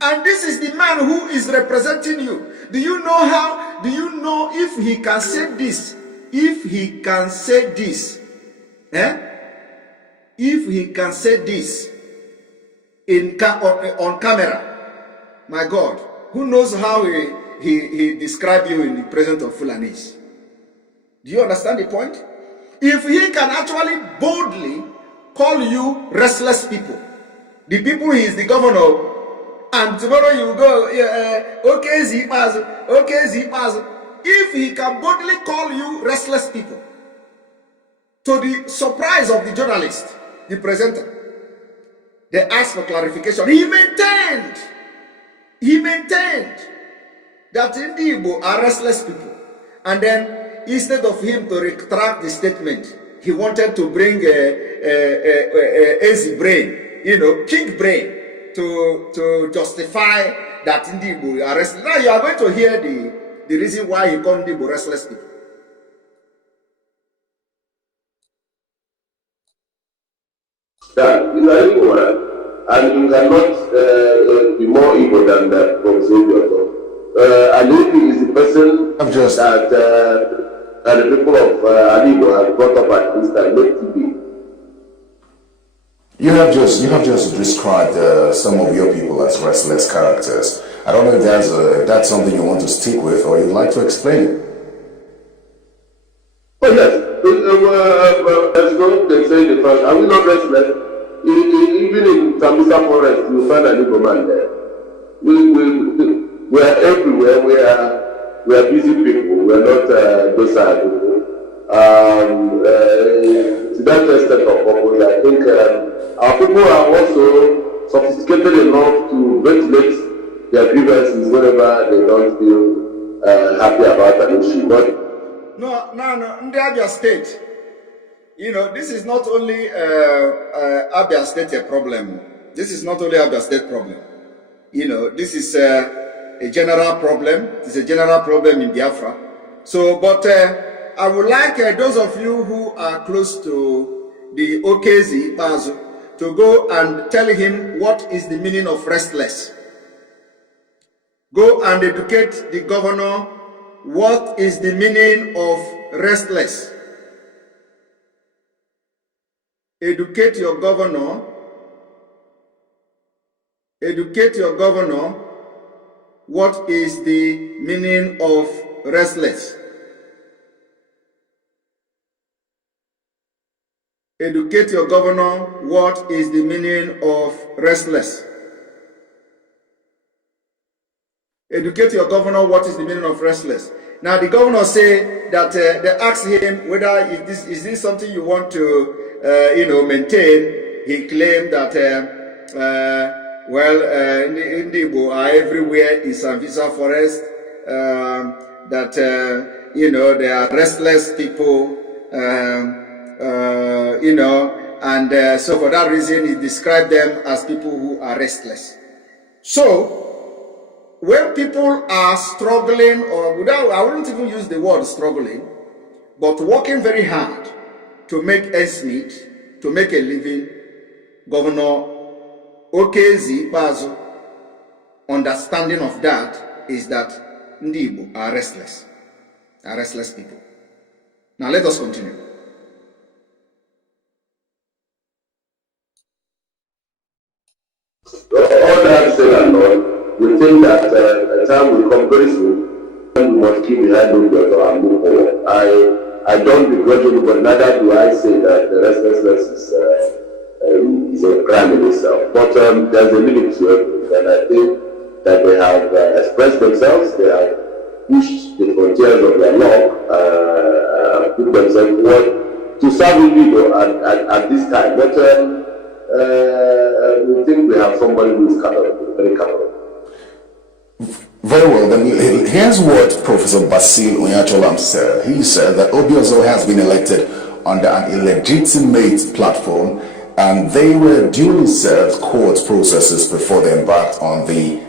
And this is the man who is representing you. Do you know if he can say this? If he can say this, If he can say this on camera, my God, who knows how he described you in the presence of Fulanis? Do you understand the point? If he can actually boldly call you restless people, the people he is the governor, and tomorrow you go, okay, Zipazo, okay, Zipazo. If he can boldly call you restless people, to the surprise of the journalist, the presenter, they asked for clarification. He maintained that Ndi Igbo are restless people. And then, instead of him to retract the statement, he wanted to bring a easy brain, king brain, to justify that Ndi Igbo are restless. Now you are going to hear the reason why he called Ndi Igbo restless people. That is an Igbo, and you cannot be more Igbo than that from Savior. And he is the person that the people of Igbo have brought up at this time, not TV. You have just described some of your people as restless characters. I don't know if that's something you want to stick with or you'd like to explain it. Oh yes, as long they say the first, are we not restless? Even in Tambisa Forest, you find an Igbo man there. We are everywhere. We are busy people. We are not docile people. To that extent of purpose, I think our people are also sophisticated enough to ventilate their grievances whenever they don't feel happy about an issue. But no, in the Abia State, this is not only Abia State a problem. This is not only Abia State problem. This is a general problem. It's a general problem in Biafra. So, but I would like those of you who are close to the Ohaneze Ndi to go and tell him what is the meaning of restless. Go and educate the governor what is the meaning of restless. Educate your governor. Educate your governor what is the meaning of restless. Educate your governor what is the meaning of restless. Educate your governor what is the meaning of restless. Now the governor say that they asked him whether is this something you want to maintain. He claimed that Ndi Igbo are everywhere in Sambisa Forest. That they are restless people. And so for that reason, he described them as people who are restless. So when people are struggling, or I wouldn't even use the word struggling, but working very hard to make ends meet, to make a living, Governor Ohaneze Ndi understanding of that is that Ndi Igbo are restless people. Now let us continue. All that said and done, we think that a time will come very soon when we must keep behind those girls and move forward. I don't begrudge you, but neither do I say that the restlessness is a crime in itself. But there's a limit to it, and I think that they have expressed themselves, they have pushed the frontiers of their law, put themselves forward to serve Igbo at this time. But we think we have somebody who is capable, very capable. Very well, then here's what Professor Basil Onyacholam said. He said that Obiozo has been elected under an illegitimate platform and they were duly served court processes before they embarked on the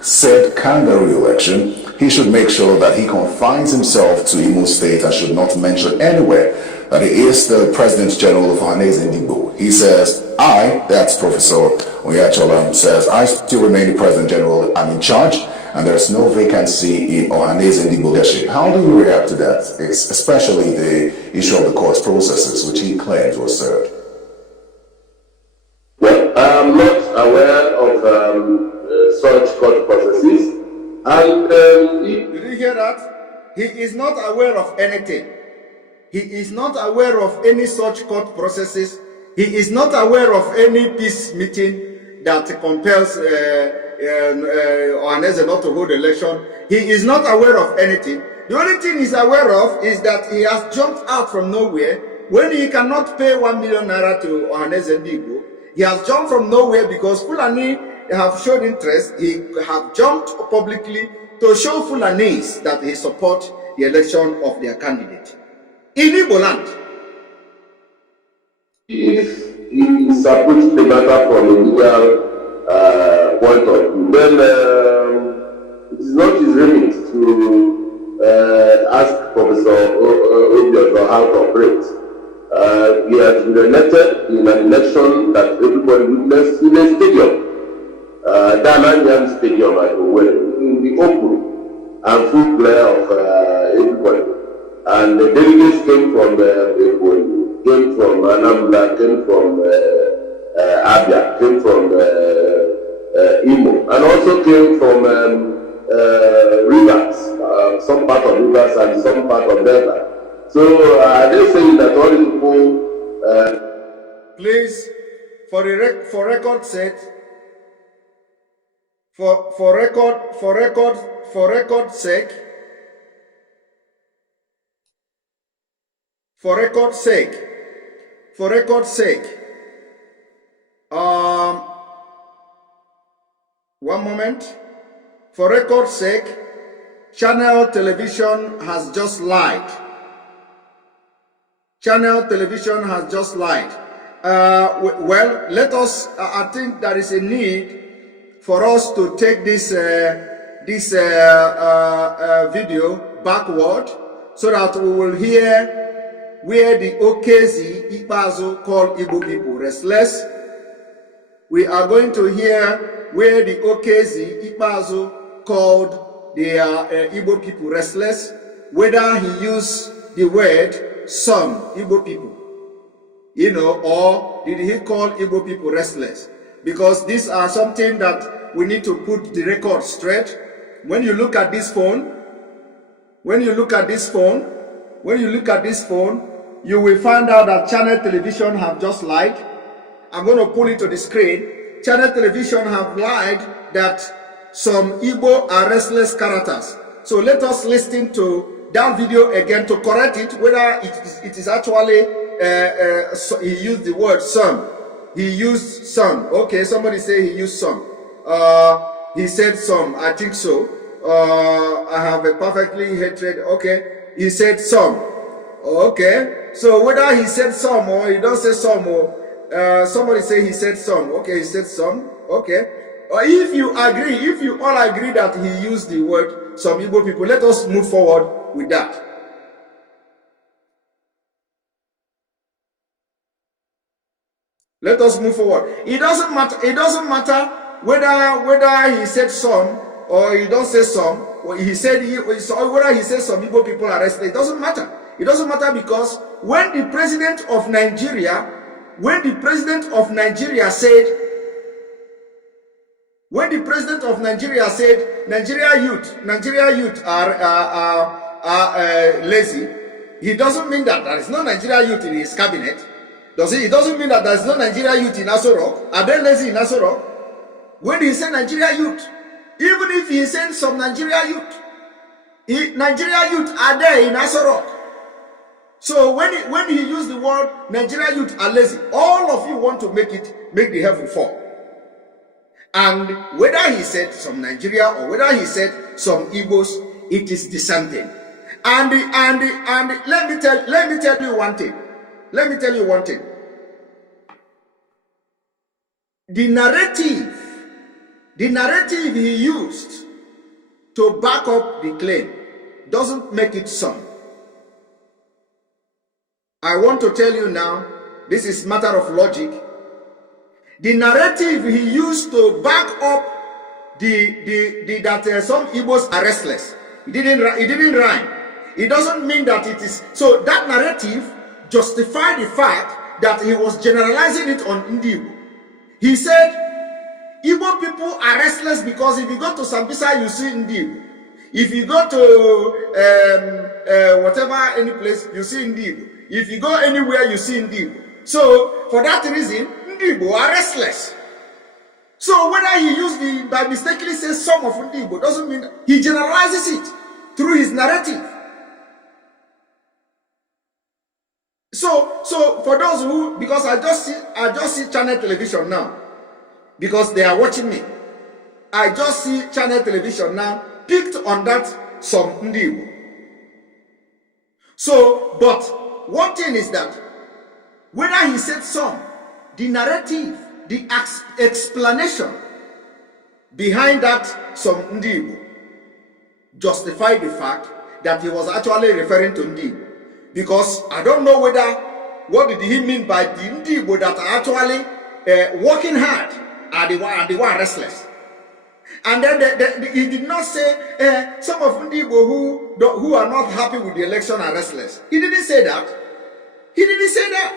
said kangaroo election. He should make sure that he confines himself to Imo State and should not mention anywhere that he is the President General of Ohaneze Ndi Igbo. He says, that's Professor Onyacholam, says, I still remain the President General, I'm in charge, and there's no vacancy in Ohaneze Ndi Igbo leadership. How do you react to that, especially the issue of the court processes, which he claims was served? I'm not aware of such court processes. And did you hear that? He is not aware of anything. He is not aware of any such court processes. He is not aware of any peace meeting that compels Ohaneze not to hold election. He is not aware of anything. The only thing he's aware of is that he has jumped out from nowhere when he cannot pay 1 million naira to Ohaneze Ndi Igbo. He has jumped from nowhere because Fulani have showed interest. He have jumped publicly to show Fulanis that he support the election of their candidate in Igbo land. If he approached the matter from a legal point of view, then it is not his remit to ask Professor Obiora how to operate. He has been elected in an election that everybody witnessed in a stadium, Dananyam Stadium at Owerri, in the open and full glare of everybody. And the delegates came from came from Anambra, came from Abia, came from Imo, and also came from Rivers, some part of Rivers and some part of Delta. So they say that all these people. Please, for record sake, for record sake. For record's sake, one moment. For record's sake, Channel Television has just lied. Channel Television has just lied. Well, let us, I think there is a need for us to take this video backward so that we will hear where the Ohaneze Ikpeazu called Igbo people restless. We are going to hear where the Ohaneze Ikpeazu called the Igbo people restless, whether he used the word some Igbo people, you know, or did he call Igbo people restless? Because these are something that we need to put the record straight. When you look at this phone, you will find out that Channel Television have just lied. I'm going to pull it to the screen. Channel Television have lied that some Igbo are restless characters. So let us listen to that video again to correct it, whether it is actually, he used the word some. He used some. Okay, somebody say he used some. He said some, I think so. I have a perfectly hatred. Okay, he said some. Okay, so whether he said some or he don't say some, or somebody say he said some. Okay, he said some. Okay, or if you agree, if you all agree that he used the word some Igbo people, let us move forward with that. Let us move forward. It doesn't matter. It doesn't matter whether he said some or he don't say some. Or he said whether he said some Igbo people are restless. It doesn't matter. It doesn't matter because when the president of Nigeria said Nigeria youth are lazy, he doesn't mean that there is no Nigeria youth in his cabinet. Does he? It doesn't mean that there is no Nigeria youth in Aso Rock. Are they lazy in Aso Rock? When he said Nigeria youth, even if he sent some Nigeria youth, Nigeria youth are there in Aso Rock. So when he used the word Nigeria youth are lazy, all of you want to make the heaven fall. And whether he said some Nigeria or whether he said some Igbos, it is the same thing. And let me tell you one thing. Let me tell you one thing. The narrative he used to back up the claim doesn't make it some. I want to tell you now, this is matter of logic. The narrative he used to back up that some Igbos are restless. It didn't rhyme. It doesn't mean that it is. So that narrative justified the fact that he was generalizing it on Ndi Igbo. He said, Igbo people are restless because if you go to Sambisa, you see Ndi Igbo. If you go to whatever, any place, you see Ndi Igbo. If you go anywhere, you see Ndi Igbo. So, for that reason, Ndi Igbo are restless. So, whether he used by mistakenly says some of Ndi Igbo, doesn't mean he generalizes it through his narrative. So for those who, because I just see channel television now, because they are watching me. I just see channel television now, picked on that some Ndi Igbo. So, but one thing is that, whether he said some, the narrative, the explanation behind that some Ndi Igbo justify the fact that he was actually referring to Ndi Igbo. Because I don't know what did he mean by the Ndi Igbo that are actually working hard are the one restless. And then he did not say some of Ndi Igbo who are not happy with the election are restless. He didn't say that. He didn't say that.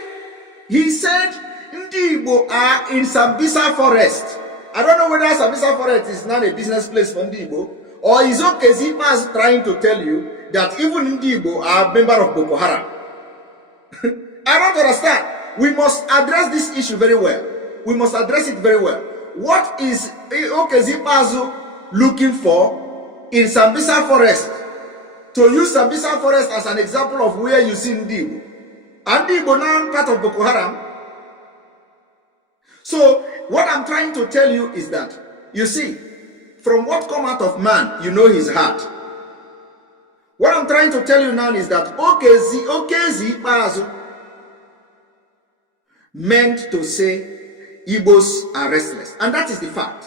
He said Ndi Igbo are in Sambisa forest. I don't know whether Sambisa forest is not a business place for Ndi Igbo, or is Ohaneze Ndi Igbo trying to tell you that even Ndi Igbo are a member of Boko Haram. I don't understand. We must address this issue very well. We must address it very well. What is Ohaneze Ndi Igbo looking for in Sambisa forest? To use Sambisa forest as an example of where you see Ndi Igbo. And Ndi Igbo now part of Boko Haram. So what I'm trying to tell you is that, you see, from what come out of man, you know his heart. What I'm trying to tell you now is that Ohaneze Ndi Igbo meant to say Igbos are restless. And that is the fact.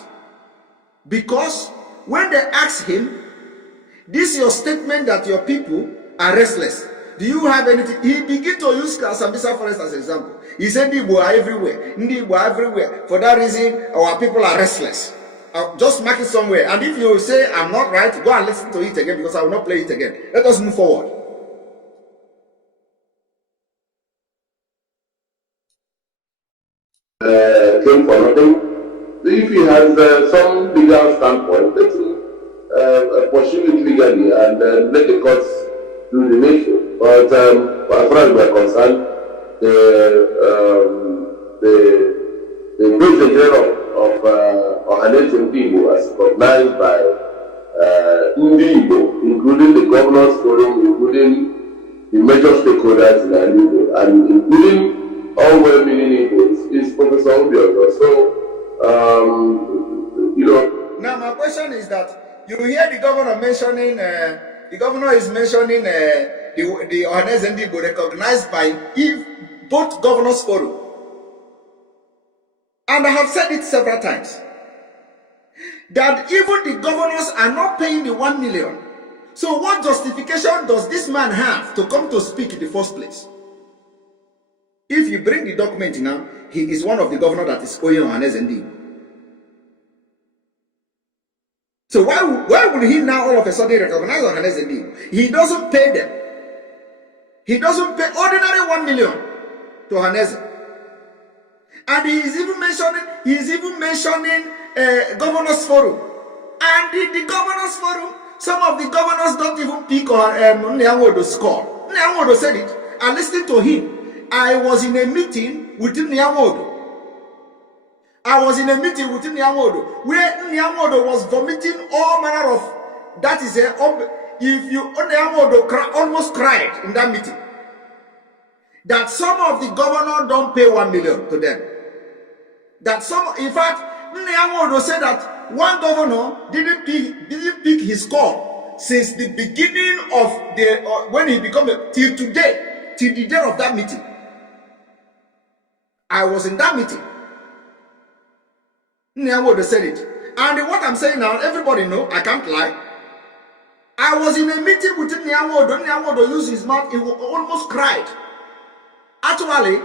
Because when they ask him, this is your statement that your people are restless, do you have anything? He began to use Sambisa forest as an example. He said Ndi Igbo are everywhere. Ndi Igbo are everywhere. For that reason, our people are restless. Just mark it somewhere. And if you say I'm not right, go and listen to it again, because I will not play it again. Let us move forward. Came for nothing. If he has some legal standpoint, let him pursue it legally and let the courts do the nation. But as far as we are concerned, the President General of Ohaneze Ndi Igbo, as recognized by Ndi Igbo, including the Governors Forum, including the major stakeholders in Igbo, and including all well-meaning Igbos, is Professor Obiora. So, you know. Now, my question is that you hear the governor mentioning, the governor is mentioning the Ohaneze Ndi Igbo recognized by both Governors Forum. And I have said it several times, that even the governors are not paying the 1 million. So what justification does this man have to come to speak in the first place? If you bring the document now, he is one of the governors that is owing Ohaneze Ndi Igbo. So why would he now all of a sudden recognize Ohaneze Ndi Igbo? He doesn't pay them. He doesn't pay ordinary 1 million to Ohaneze. And he is even mentioning Governors Forum. And the Governors Forum, some of the governors don't even pick on Nyanwodo's score. Nyanwodo said it. I listened to him. I was in a meeting with Nyanwodo. Where Nyanwodo was vomiting all manner of, that is if you Nyanwodo almost cried in that meeting. That some of the governors don't pay 1 million to them. That some, in fact, Nyanwodo said that one governor didn't pick his score since the beginning of the when he became till today, till the day of that meeting. I was in that meeting. Nyanwodo said it, and what I'm saying now, everybody know. I can't lie. I was in a meeting with Nyanwodo. Nyanwodo used his mouth. He almost cried. Actually,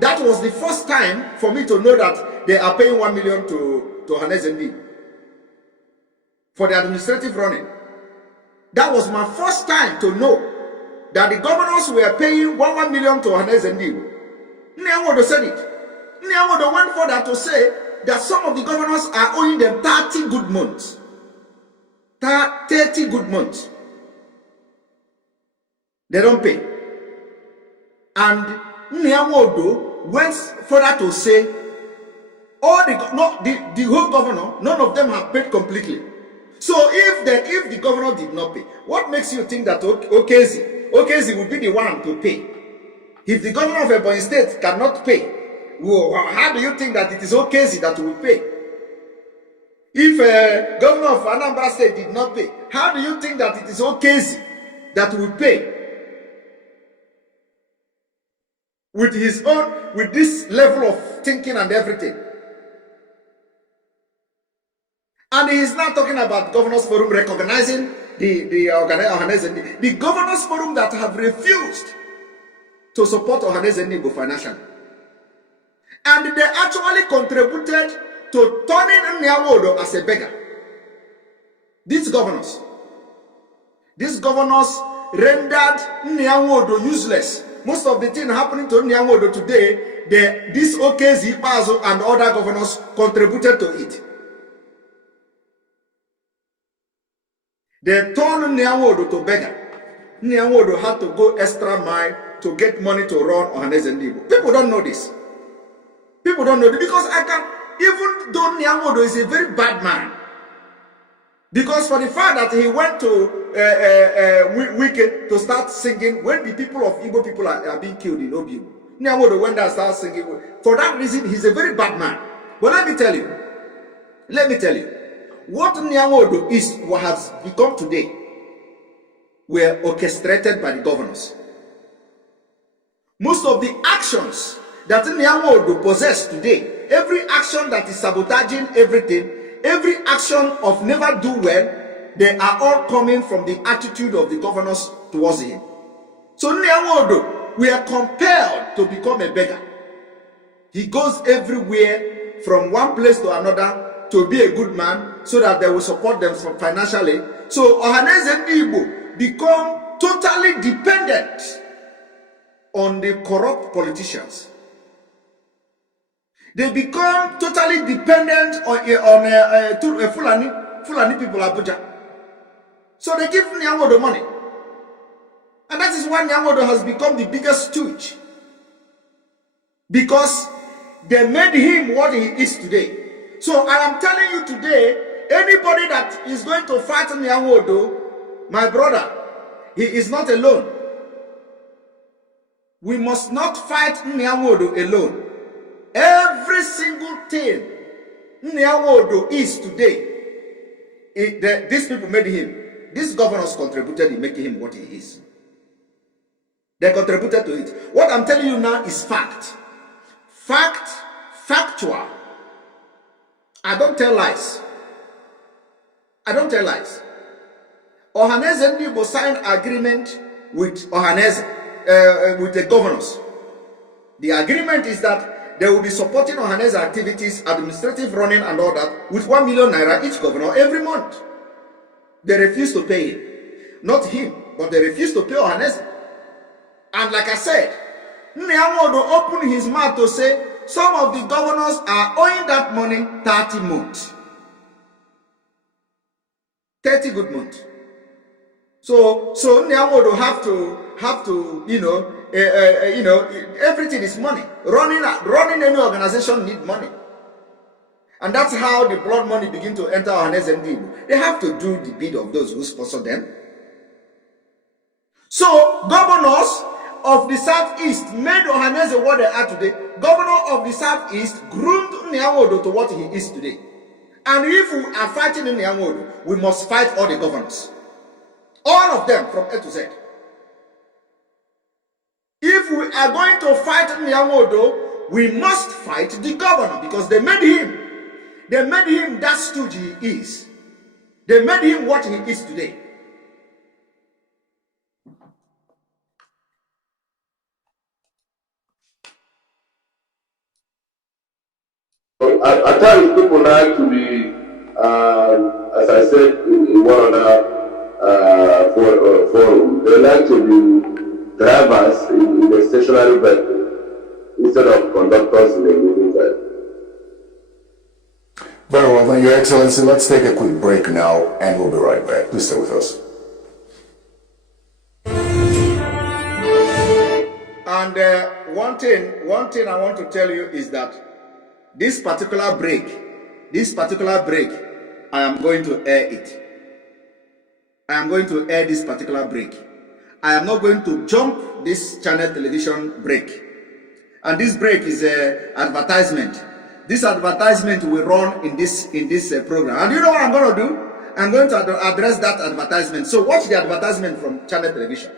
that was the first time for me to know that they are paying 1 million to Ohaneze Ndi Igbo for the administrative running. That was my first time to know that the governors were paying 1 million to Ohaneze Ndi Igbo. Nyanwodo said it. Nyanwodo went further to say that some of the governors are owing them 30 good months. 30 good months. They don't pay. And Nyamodo went further to say, the whole governor, none of them have paid completely. So if the governor did not pay, what makes you think that Ohaneze will be the one to pay? If the governor of Ebonyi State cannot pay, well, how do you think that it is Ohaneze that will pay? If governor of Anambra State did not pay, how do you think that it is Ohaneze that will pay? With this level of thinking and everything. And he is now talking about Governors Forum recognizing the Ohaneze Ndi Igbo. The Governors Forum that have refused to support Ohaneze Ndi Igbo financially. And they actually contributed to turning Nyawodo as a beggar. These governors rendered Nyawodo useless. Most of the things happening to Nyawodo today, this Ohaneze Ikpeazu and other governors contributed to it. They turned Nyawodo to beggar. Nyawodo had to go extra mile to get money to run Ohaneze Ndi Igbo. People don't know this. People don't know this because even though Nyawodo is a very bad man, because for the fact that he went to Wike to start singing when the people of Igbo people are being killed in Obiu, Nyawodo went there and started singing. For that reason, he's a very bad man. But let me tell you, what Nyawodo has become today were orchestrated by the governors. Most of the actions that Nyawodo possesses today, every action that is sabotaging everything, every action of never do well, they are all coming from the attitude of the governors towards him. So Nyawodo, we are compelled to become a beggar. He goes everywhere from one place to another to be a good man so that they will support them financially. So Ohaneze Ndi Igbo become totally dependent on the corrupt politicians. They become totally dependent on Fulani people Abuja. So they give Nyawodo money. And that is why Nyawodo has become the biggest stooge. Because they made him what he is today. So I am telling you today, anybody that is going to fight Nyawodo, my brother, he is not alone. We must not fight Nyawodo alone. Every single thing Nyawodo is today, these people made him. These governors contributed in making him what he is. They contributed to it. What I'm telling you now is fact. Fact, factual. I don't tell lies. I don't tell lies. Ohaneze Ndi Igbo signed agreement with with the governors. The agreement is that they will be supporting Ohaneze activities, administrative running and all that, with 1 million naira each governor every month. They refuse to pay him. Not him, but they refuse to pay Ohaneze. And like I said, Nyawodo opened his mouth to say some of the governors are owing that money 30 months. 30 good months. So Nyawodo have to everything is money. Running any organization need money. And that's how the blood money begin to enter Ohaneze Ndi Igbo. They have to do the bid of those who sponsor them. So governors of the Southeast made Ohaneze what they are today. Governor of the Southeast groomed Nyawodo to what he is today. And if we are fighting in Nyawodo, we must fight all the governors. All of them from A to Z. If we are going to fight Nyawodo, we must fight the governor because they made him. They made him that stooge he is. They made him what he is today. At times people like to be, as I said in one other forum, they like to be drivers in a stationary vehicle instead of conductors in a moving vehicle. Very well, then, Your Excellency. Let's take a quick break now, and we'll be right back. Please stay with us. And one thing I want to tell you is that this particular break, I am going to air it. I am going to air this particular break. I am not going to jump this channel television break. And this break is an advertisement. This advertisement will run in this program. And you know what I'm going to do? I'm going to address that advertisement. So watch the advertisement from channel television.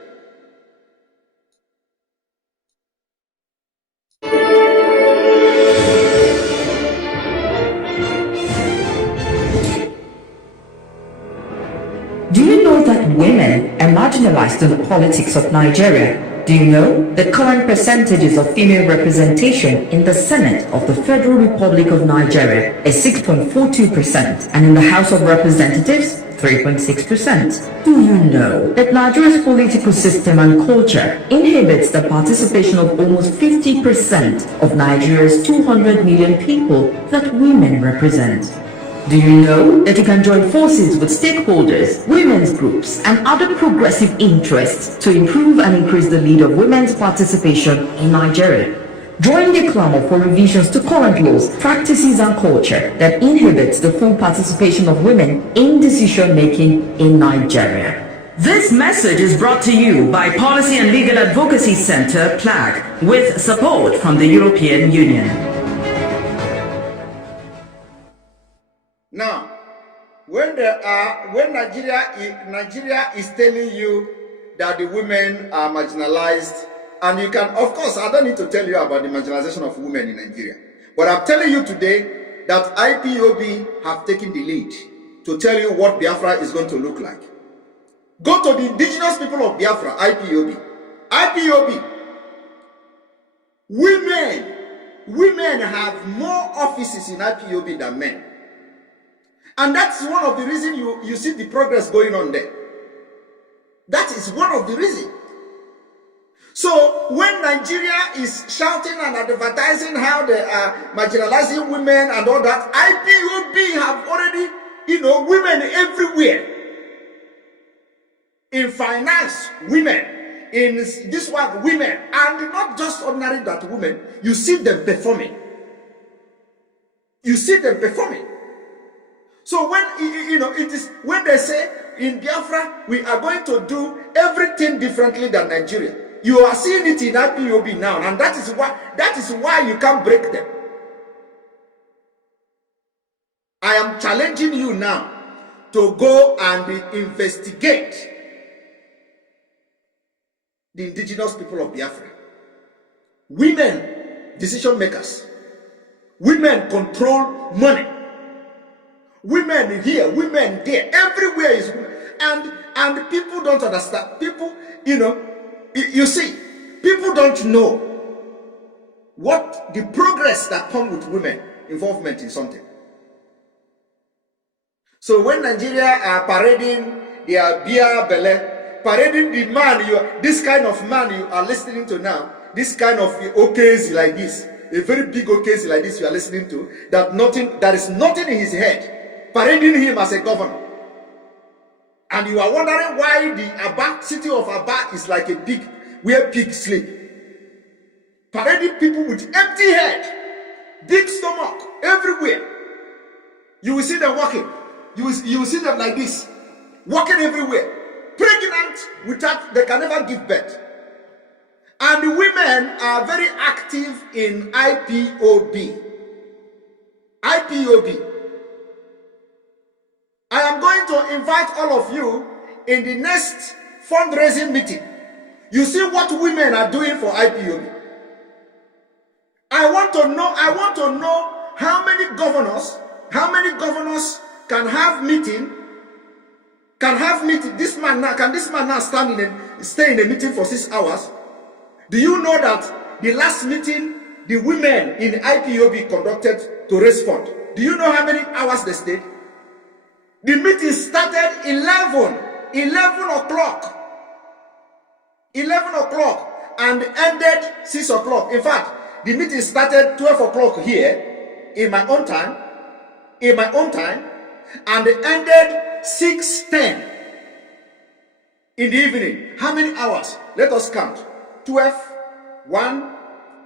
Do you know that women are marginalized in the politics of Nigeria? Do you know the current percentages of female representation in the Senate of the Federal Republic of Nigeria is 6.42% and in the House of Representatives 3.6%. Do you know that Nigeria's political system and culture inhibits the participation of almost 50% of Nigeria's 200 million people that women represent? Do you know that you can join forces with stakeholders, women's groups, and other progressive interests to improve and increase the lead of women's participation in Nigeria? Join the clamor for revisions to current laws, practices, and culture that inhibits the full participation of women in decision-making in Nigeria. This message is brought to you by Policy and Legal Advocacy Center, PLAG, with support from the European Union. Now, when Nigeria is telling you that the women are marginalized, and you can, of course, I don't need to tell you about the marginalization of women in Nigeria, but I'm telling you today that IPOB have taken the lead to tell you what Biafra is going to look like. Go to the indigenous people of Biafra, IPOB. Women have more offices in IPOB than men. And that's one of the reasons you see the progress going on there. That is one of the reasons. So when Nigeria is shouting and advertising how they are marginalizing women and all that, IPOB have already, women everywhere. In finance, women. In this one, women. And not just ordinary that women. You see them performing. So when it is when they say in Biafra we are going to do everything differently than Nigeria, you are seeing it in IPOB now, and that is why you can't break them. I am challenging you now to go and investigate the indigenous people of Biafra. Women decision makers. Women control money. Women here, women there, everywhere is women. And people don't understand. People, you see, people don't know what the progress that comes with women involvement in something. So when Nigeria are parading their beer belly, parading the man, this kind of man you are listening to now, this kind of okezi like this, a very big okezi like this you are listening to, there is nothing in his head, parading him as a governor. And you are wondering why the city of Aba is like a pig, where pigs sleep. Parading people with empty head, big stomach, everywhere. You will see them walking. You will see them like this, walking everywhere. Pregnant, they can never give birth. And the women are very active in IPOB. I am going to invite all of you in the next fundraising meeting. You see what women are doing for IPOB. I want to know how many governors can have meeting. This man now stay in a meeting for 6 hours? Do you know that the last meeting the women in IPOB conducted to raise fund, do you know how many hours they stayed? The meeting started 11 o'clock and ended 6 o'clock. In fact, the meeting started 12 o'clock here in my own time in my own time, and they ended 6:10 in the evening. How many hours? Let us count. 12, 1,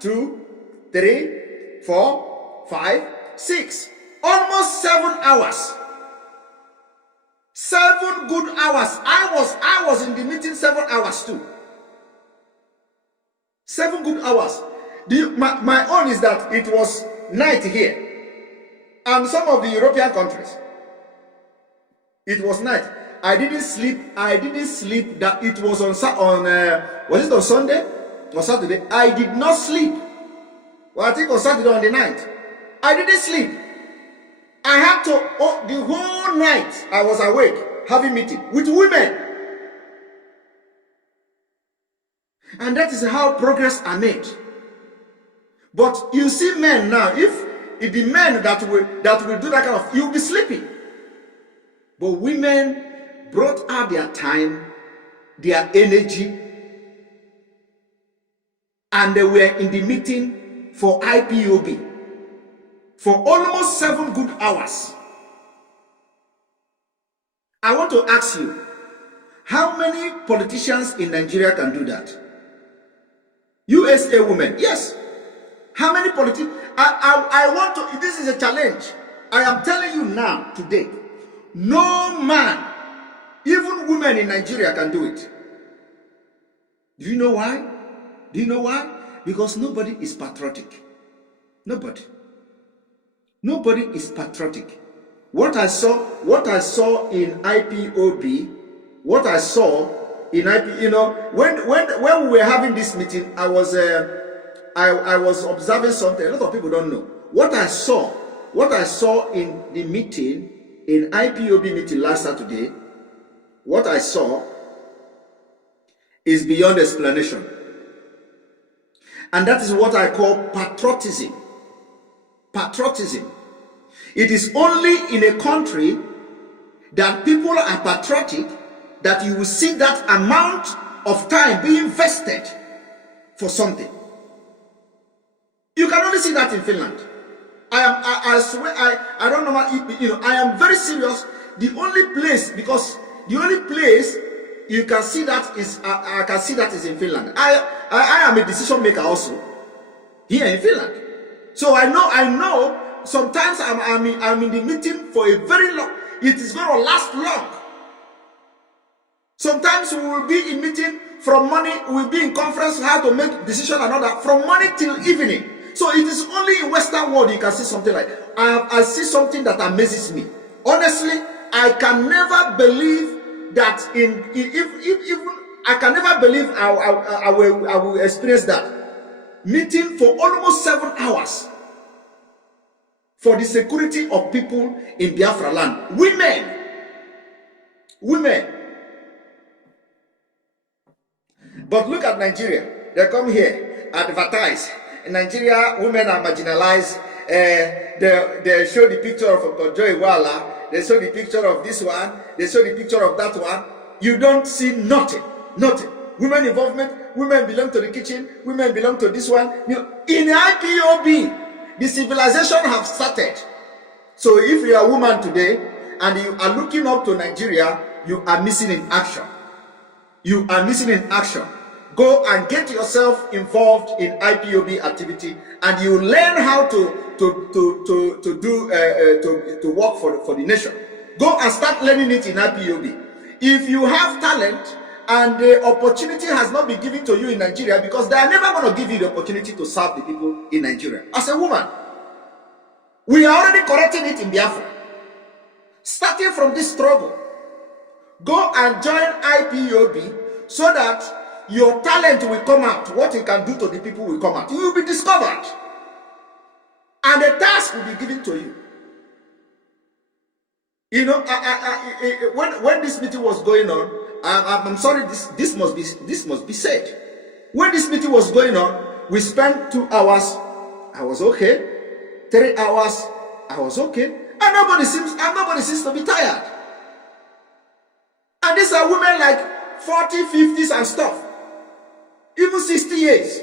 2, 3, 4, 5, 6. Almost 7 hours. 7 good hours. I was in the meeting 7 hours too. 7 good hours. My own is that it was night here. And some of the European countries, it was night. I didn't sleep. That it was was it on Sunday or Saturday? I did not sleep. Well, I think on Saturday on the night. I didn't sleep. I had to, the whole night I was awake having meeting with women. And that is how progress are made. But you see men now, if the men that will do that kind of, you'll be sleeping. But women brought out their time, their energy, and they were in the meeting for IPOB for almost 7 good hours. I want to ask you, how many politicians in Nigeria can do that? USA women, yes. How many politicians? I want to, this is a challenge. I am telling you now, today, no man, even women in Nigeria can do it. Do you know why? Do you know why? Because nobody is patriotic. Nobody. Nobody is patriotic. What I saw in IPOB, when we were having this meeting, I was observing something. A lot of people don't know. What I saw in the meeting, in IPOB meeting last Saturday, what I saw is beyond explanation. And that is what I call patriotism. Patriotism. It is only in a country that people are patriotic that you will see that amount of time being invested for something. You can only see that in Finland. I swear, I don't know, I am very serious. The only place you can see that is, I can see that is in Finland. I am a decision maker also here in Finland. So I know sometimes I'm in the meeting for a very long, it is going to last long. Sometimes we will be in meeting from morning, we will be in conference how to make decision and all that from morning till evening. So it is only in Western world you can see something like I see something that amazes me. Honestly, I can never believe that I can never believe I will experience that. Meeting for almost 7 hours for the security of people in Biafra land. Women. But look at Nigeria. They come here, advertise. In Nigeria, women are marginalized. They show the picture of Okojo Iweala. They show the picture of this one. They show the picture of that one. You don't see nothing. Nothing. Women involvement. Women belong to the kitchen. Women belong to this one. In IPOB, the civilization have started. So if you are a woman today and you are looking up to Nigeria, you are missing in action. You are missing in action. Go and get yourself involved in IPOB activity, and you learn how to work for the nation. Go and start learning it in IPOB. If you have talent and the opportunity has not been given to you in Nigeria, because they are never going to give you the opportunity to serve the people in Nigeria. As a woman, we are already correcting it in Biafra. Starting from this struggle, go and join IPOB so that your talent will come out. What you can do to the people will come out. You will be discovered. And the task will be given to you. You know, when this meeting was going on, I'm sorry, this must be said. When this meeting was going on, we spent 2 hours. I was okay. 3 hours. I was okay. And nobody seems to be tired. And these are women like 40, 50s and stuff. Even 60 years.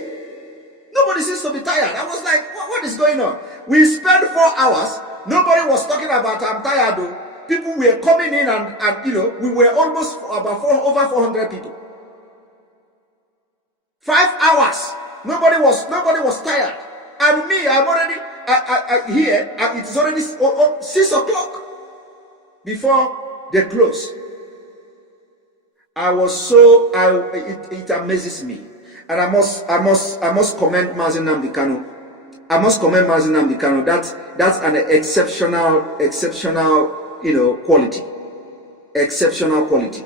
Nobody seems to be tired. I was like, what is going on? We spent 4 hours. Nobody was talking about I'm tired though. People were coming in and you know, we were almost about over 400 people. 5 hours. Nobody was tired. And me, I'm already here. It's already 6 o'clock before they close. I was so it amazes me, and I must commend Mazi Nnamdi Kanu. I must commend Mazi Nnamdi Kanu. That's an exceptional you know quality, exceptional quality.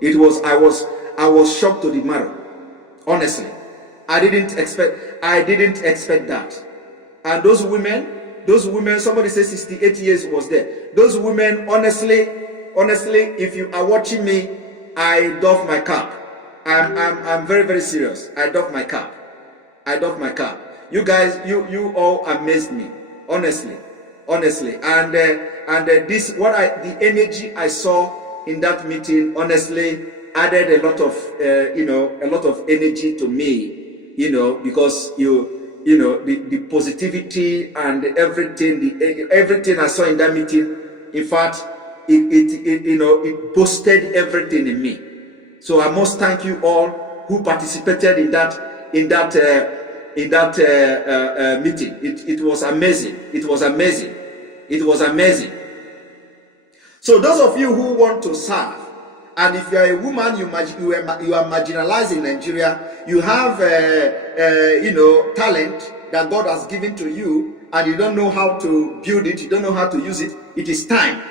It was I was shocked to the marrow. Honestly, I didn't expect that. And those women, somebody says 68 years was there. Those women, honestly, if you are watching me, I doff my cap. I'm very, very serious. I doff my cap. You guys, you all amazed me, honestly. And this, the energy I saw in that meeting, honestly, added a lot of energy to me, you know, because you know, the positivity and everything I saw in that meeting. In fact, it boosted everything in me. So I must thank you all who participated in that meeting. It was amazing. So those of you who want to serve, and if you are a woman, you are marginalized in Nigeria, you have talent that God has given to you, and you don't know how to build it, you don't know how to use it. It is time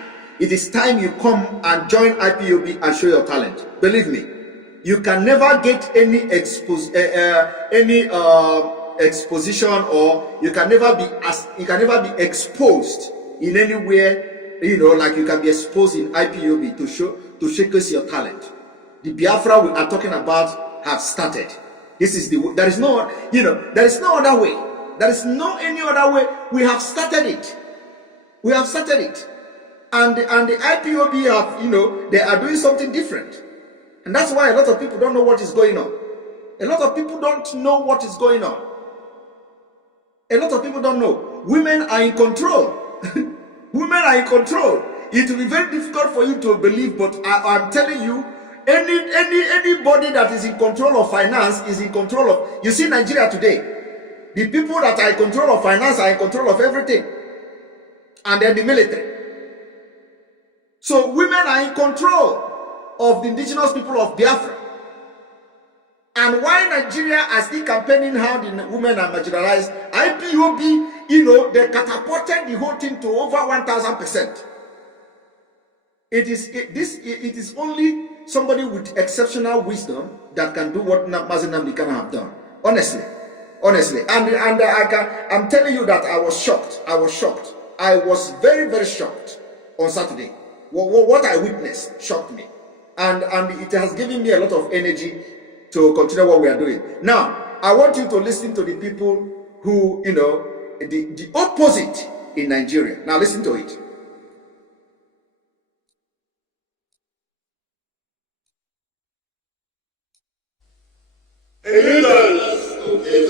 you come and join IPOB and show your talent. Believe me, you can never get any exposition, or you can never be exposed in anywhere, you know, like you can be exposed in IPOB to showcase your talent. The Biafra we are talking about have started. This is there is no other way. There is no any other way. We have started it. And the IPOB have, you know, they are doing something different. And that's why a lot of people don't know what is going on. A lot of people don't know what is going on. A lot of people don't know. Women are in control. Women are in control. It will be very difficult for you to believe, but I'm telling you, anybody that is in control of finance is in control of. You see, Nigeria today, the people that are in control of finance are in control of everything, and then the military. So women are in control of the indigenous people of Biafra. And why Nigeria are still campaigning how the women are marginalized, IPOB, you know, they catapulted the whole thing to over 1,000%. It is only somebody with exceptional wisdom that can do what Mazi Nnamdi Kanu have done. Honestly. And I'm telling you that I was shocked. I was very, very shocked on Saturday. What I witnessed shocked me. And it has given me a lot of energy to continue what we are doing. Now, I want you to listen to the people who, you know, the opposite in Nigeria. Now listen to it.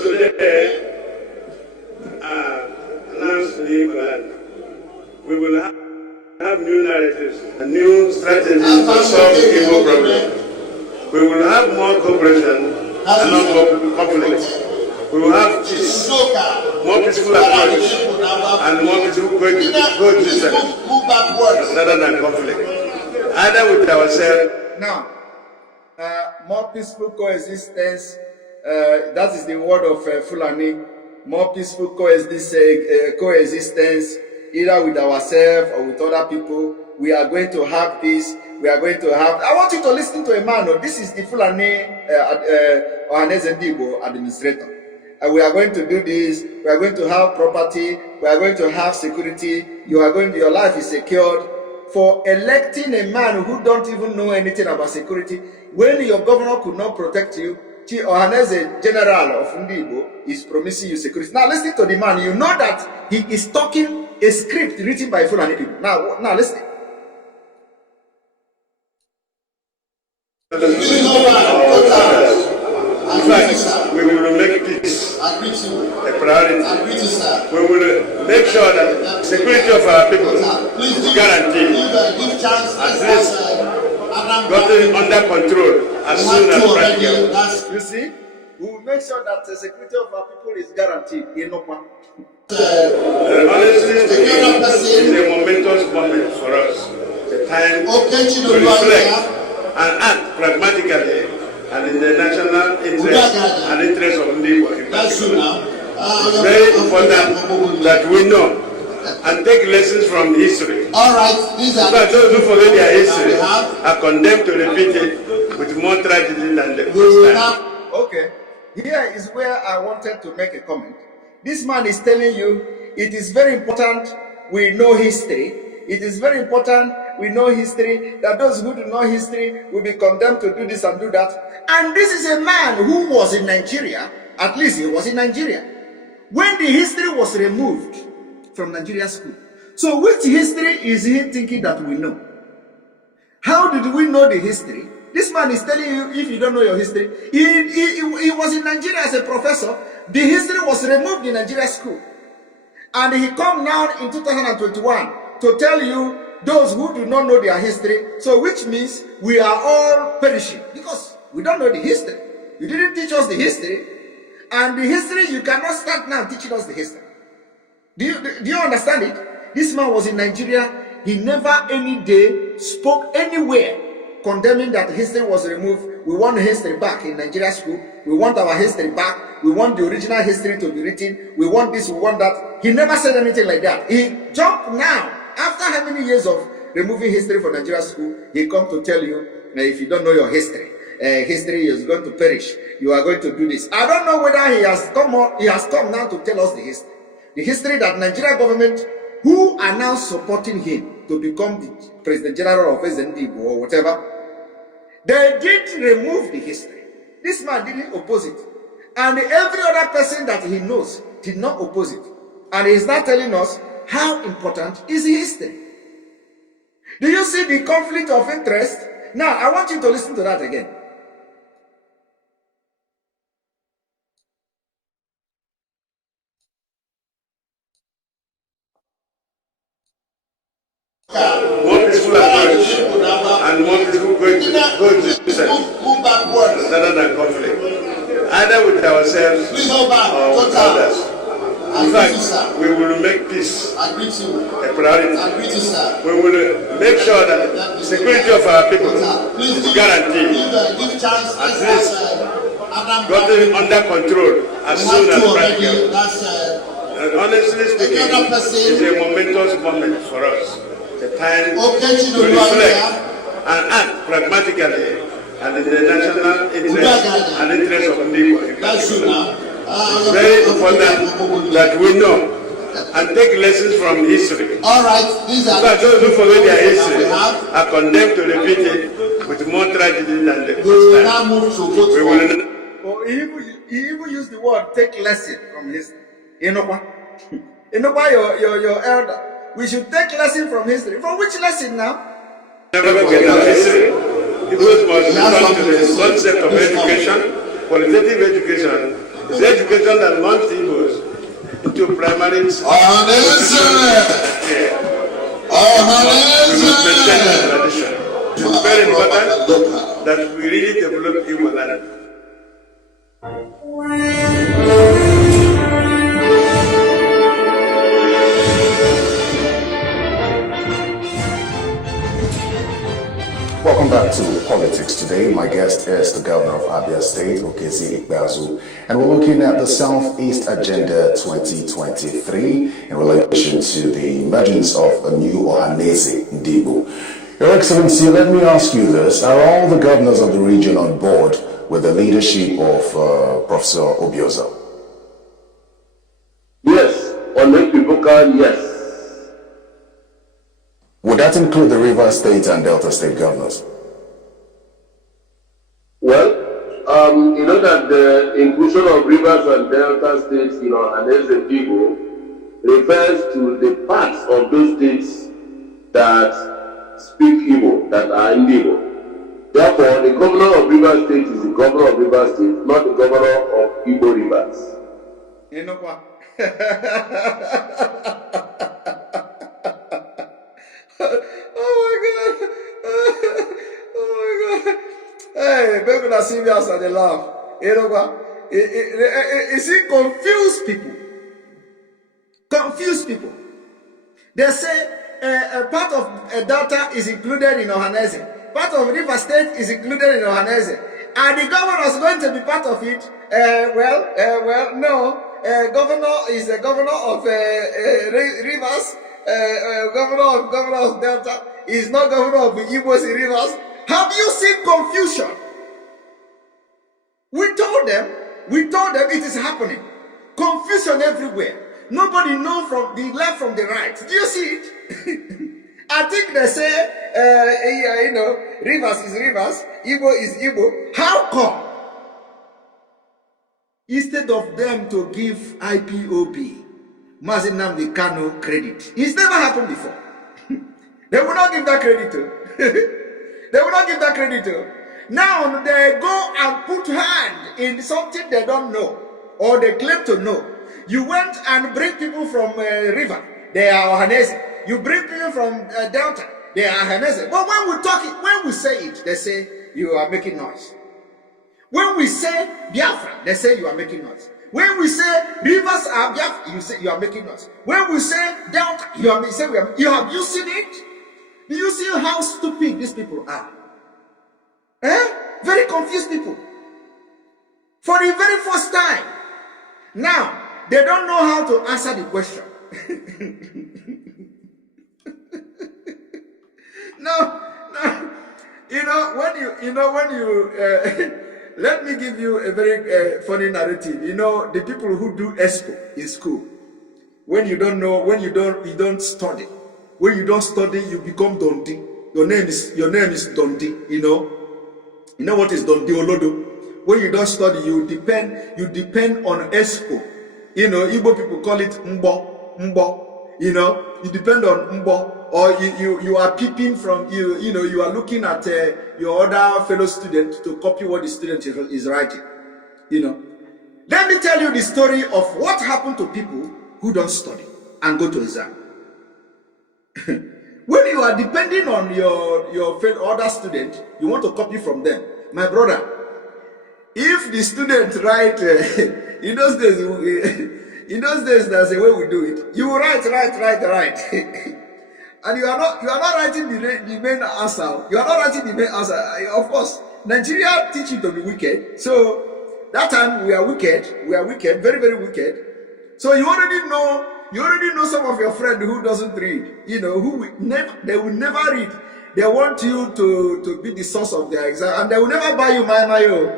Today, announced we will have new narratives and new strategies to solve the Igbo problem. We will have more cooperation and not more conflict. We will have peace, more peaceful approach, and more peaceful coexistence rather than conflict. Either with ourselves. Now, more peaceful coexistence. That is the word of Fulani. More peaceful coexistence, either with ourselves or with other people. We are going to have this. We are going to have. I want you to listen to a man. This is the Fulani Ohaneze Ndi Igbo administrator. We are going to do this. We are going to have property. We are going to have security. Your life is secured. For electing a man who don't even know anything about security, when your governor could not protect you, Ohaneze General of Ndi Igbo is promising you security. Now listen to the man. You know that he is talking a script written by Fulani people. Now listen. In fact, we will make peace a priority. We will make sure that security of our people is guaranteed, at least gotten under control as soon as practical. You see, we will make sure that the security of our people is guaranteed in Okwa. Honestly speaking, it's a momentous moment for us. The time to reflect and act pragmatically and in the national interest and interest of Ndi Igbo in particular. It's very important that we know and take lessons from history. All right, these are those who forget their history are condemned to repeat it with more tragedy than the first time. Okay, here is where I wanted to make a comment. This man is telling you it is very important we know history. It is very important we know history, that those who do not know history will be condemned to do this and do that. And this is a man who was in Nigeria, at least he was in Nigeria, when the history was removed from Nigeria school. So which history is he thinking that we know? How did we know the history? This man is telling you, if you don't know your history, he was in Nigeria as a professor. The history was removed in Nigeria school. And he come now in 2021 to tell you those who do not know their history, so which means we are all perishing because we don't know the history. You didn't teach us the history, and the history you cannot start now teaching us the history. Do you understand it? This man was in Nigeria. He never any day spoke anywhere condemning that history was removed. We want history back in Nigeria school. We want our history back. We want the original history to be written. We want this, we want that. He never said anything like that. He jumped now. After how many years of removing history from Nigeria school, he come to tell you, if you don't know your history, history is going to perish. You are going to do this. I don't know whether he has come now to tell us the history. The history that Nigeria government, who are now supporting him to become the President General of Ohaneze Ndi Igbo or whatever, they did remove the history. This man didn't oppose it. And every other person that he knows did not oppose it. And he is now telling us how important is history. Do you see the conflict of interest? Now, I want you to listen to that again. More peaceful approach and more peaceful coexistence rather than conflict, either with ourselves or with others. In fact, we will make peace a priority. We will make sure that the security of our people is guaranteed, at least gotten under control as soon as practical. Honestly speaking, it's a momentous moment for us. The time to reflect and act pragmatically and in the national interest and interest of Ndi Igbo in particular. It's very important that we know and take lessons from history. all right, these are Those who forget their history are condemned to repeat it with more tragedy than the we will now first move to time. vote We for will He even used the word take lesson from history. You know why your elder. We should take lesson from history. From which lesson now? never forget our history. People must return to the concept of education, qualitative education. It's education that launched Igbos into primary school. We must maintain that tradition. It's very important that we really develop Igbo language. Welcome back to Politics Today. My guest is the governor of Abia State, Ohaneze Ndi, and we're looking at the Southeast Agenda 2023 in relation to the emergence of a new Ohaneze Ndi Igbo. Your Excellency, let me ask you this. Are all the governors of the region on board with the leadership of Professor Obioza? Yes, on Ekpa, yes. Would that include the River State and Delta State governors? Well, you know that the inclusion of rivers and delta states in Ohaneze Ndi Igbo refers to the parts of those states that speak Igbo, that are Ndi Igbo. Therefore, the governor of River State is the governor of River State, not the governor of Igbo rivers. You know what? Oh my God. Oh my God. Hey, people that see me outside, they laugh. You know what? You see, confuse people. Confuse people. They say a part of Delta is included in Ohaneze. Part of River State is included in Ohaneze. And the governor is going to be part of it. Well, no. Governor is a governor of Rivers. Governor of Delta is not governor of Igbos in Rivers. Have you seen confusion? We told them it is happening. Confusion everywhere. Nobody knows from the left from the right. Do you see it? I think they say, Rivers is Rivers, Igbo is Igbo. How come? Instead of them to give IPOB, Mazi Nnamdi Kanu credit. It's never happened before. They will not give that credit to. They will not give that credit to. Now they go and put hand in something they don't know or they claim to know. You went and bring people from River, they are Ohaneze. You bring people from Delta, they are Ohaneze. But when we say it, they say you are making noise. When we say Biafra, they say you are making noise. When we say Rivers are Biafra, you say you are making noise. When we say Delta, you are saying you have you seen it? Do you see how stupid these people are? Very confused people. For the very first time. Now, they don't know how to answer the question. No, when you let me give you a very funny narrative. You know, the people who do expo in school, when you don't know, when you don't study. When you don't study, you become Dondi. Your name is Dondi, you know. You know what is Dondi Olodo? When you don't study, you depend on expo. You know, Igbo people call it Mbo. You know, you depend on Mbo. Or you are peeping from, you are looking at your other fellow student to copy what the student is writing. You know. Let me tell you the story of what happened to people who don't study and go to exam. When you are depending on your other student, you want to copy from them. My brother, if the student write, in those days, that's the way we do it. You write. And you are not writing the main answer. You are not writing the main answer. Of course, Nigeria teach you to be wicked. So that time we are wicked. Very, very wicked. So you already know some of your friends who doesn't read. You know, they will never read. They want you to be the source of their exam, and they will never buy you mayo.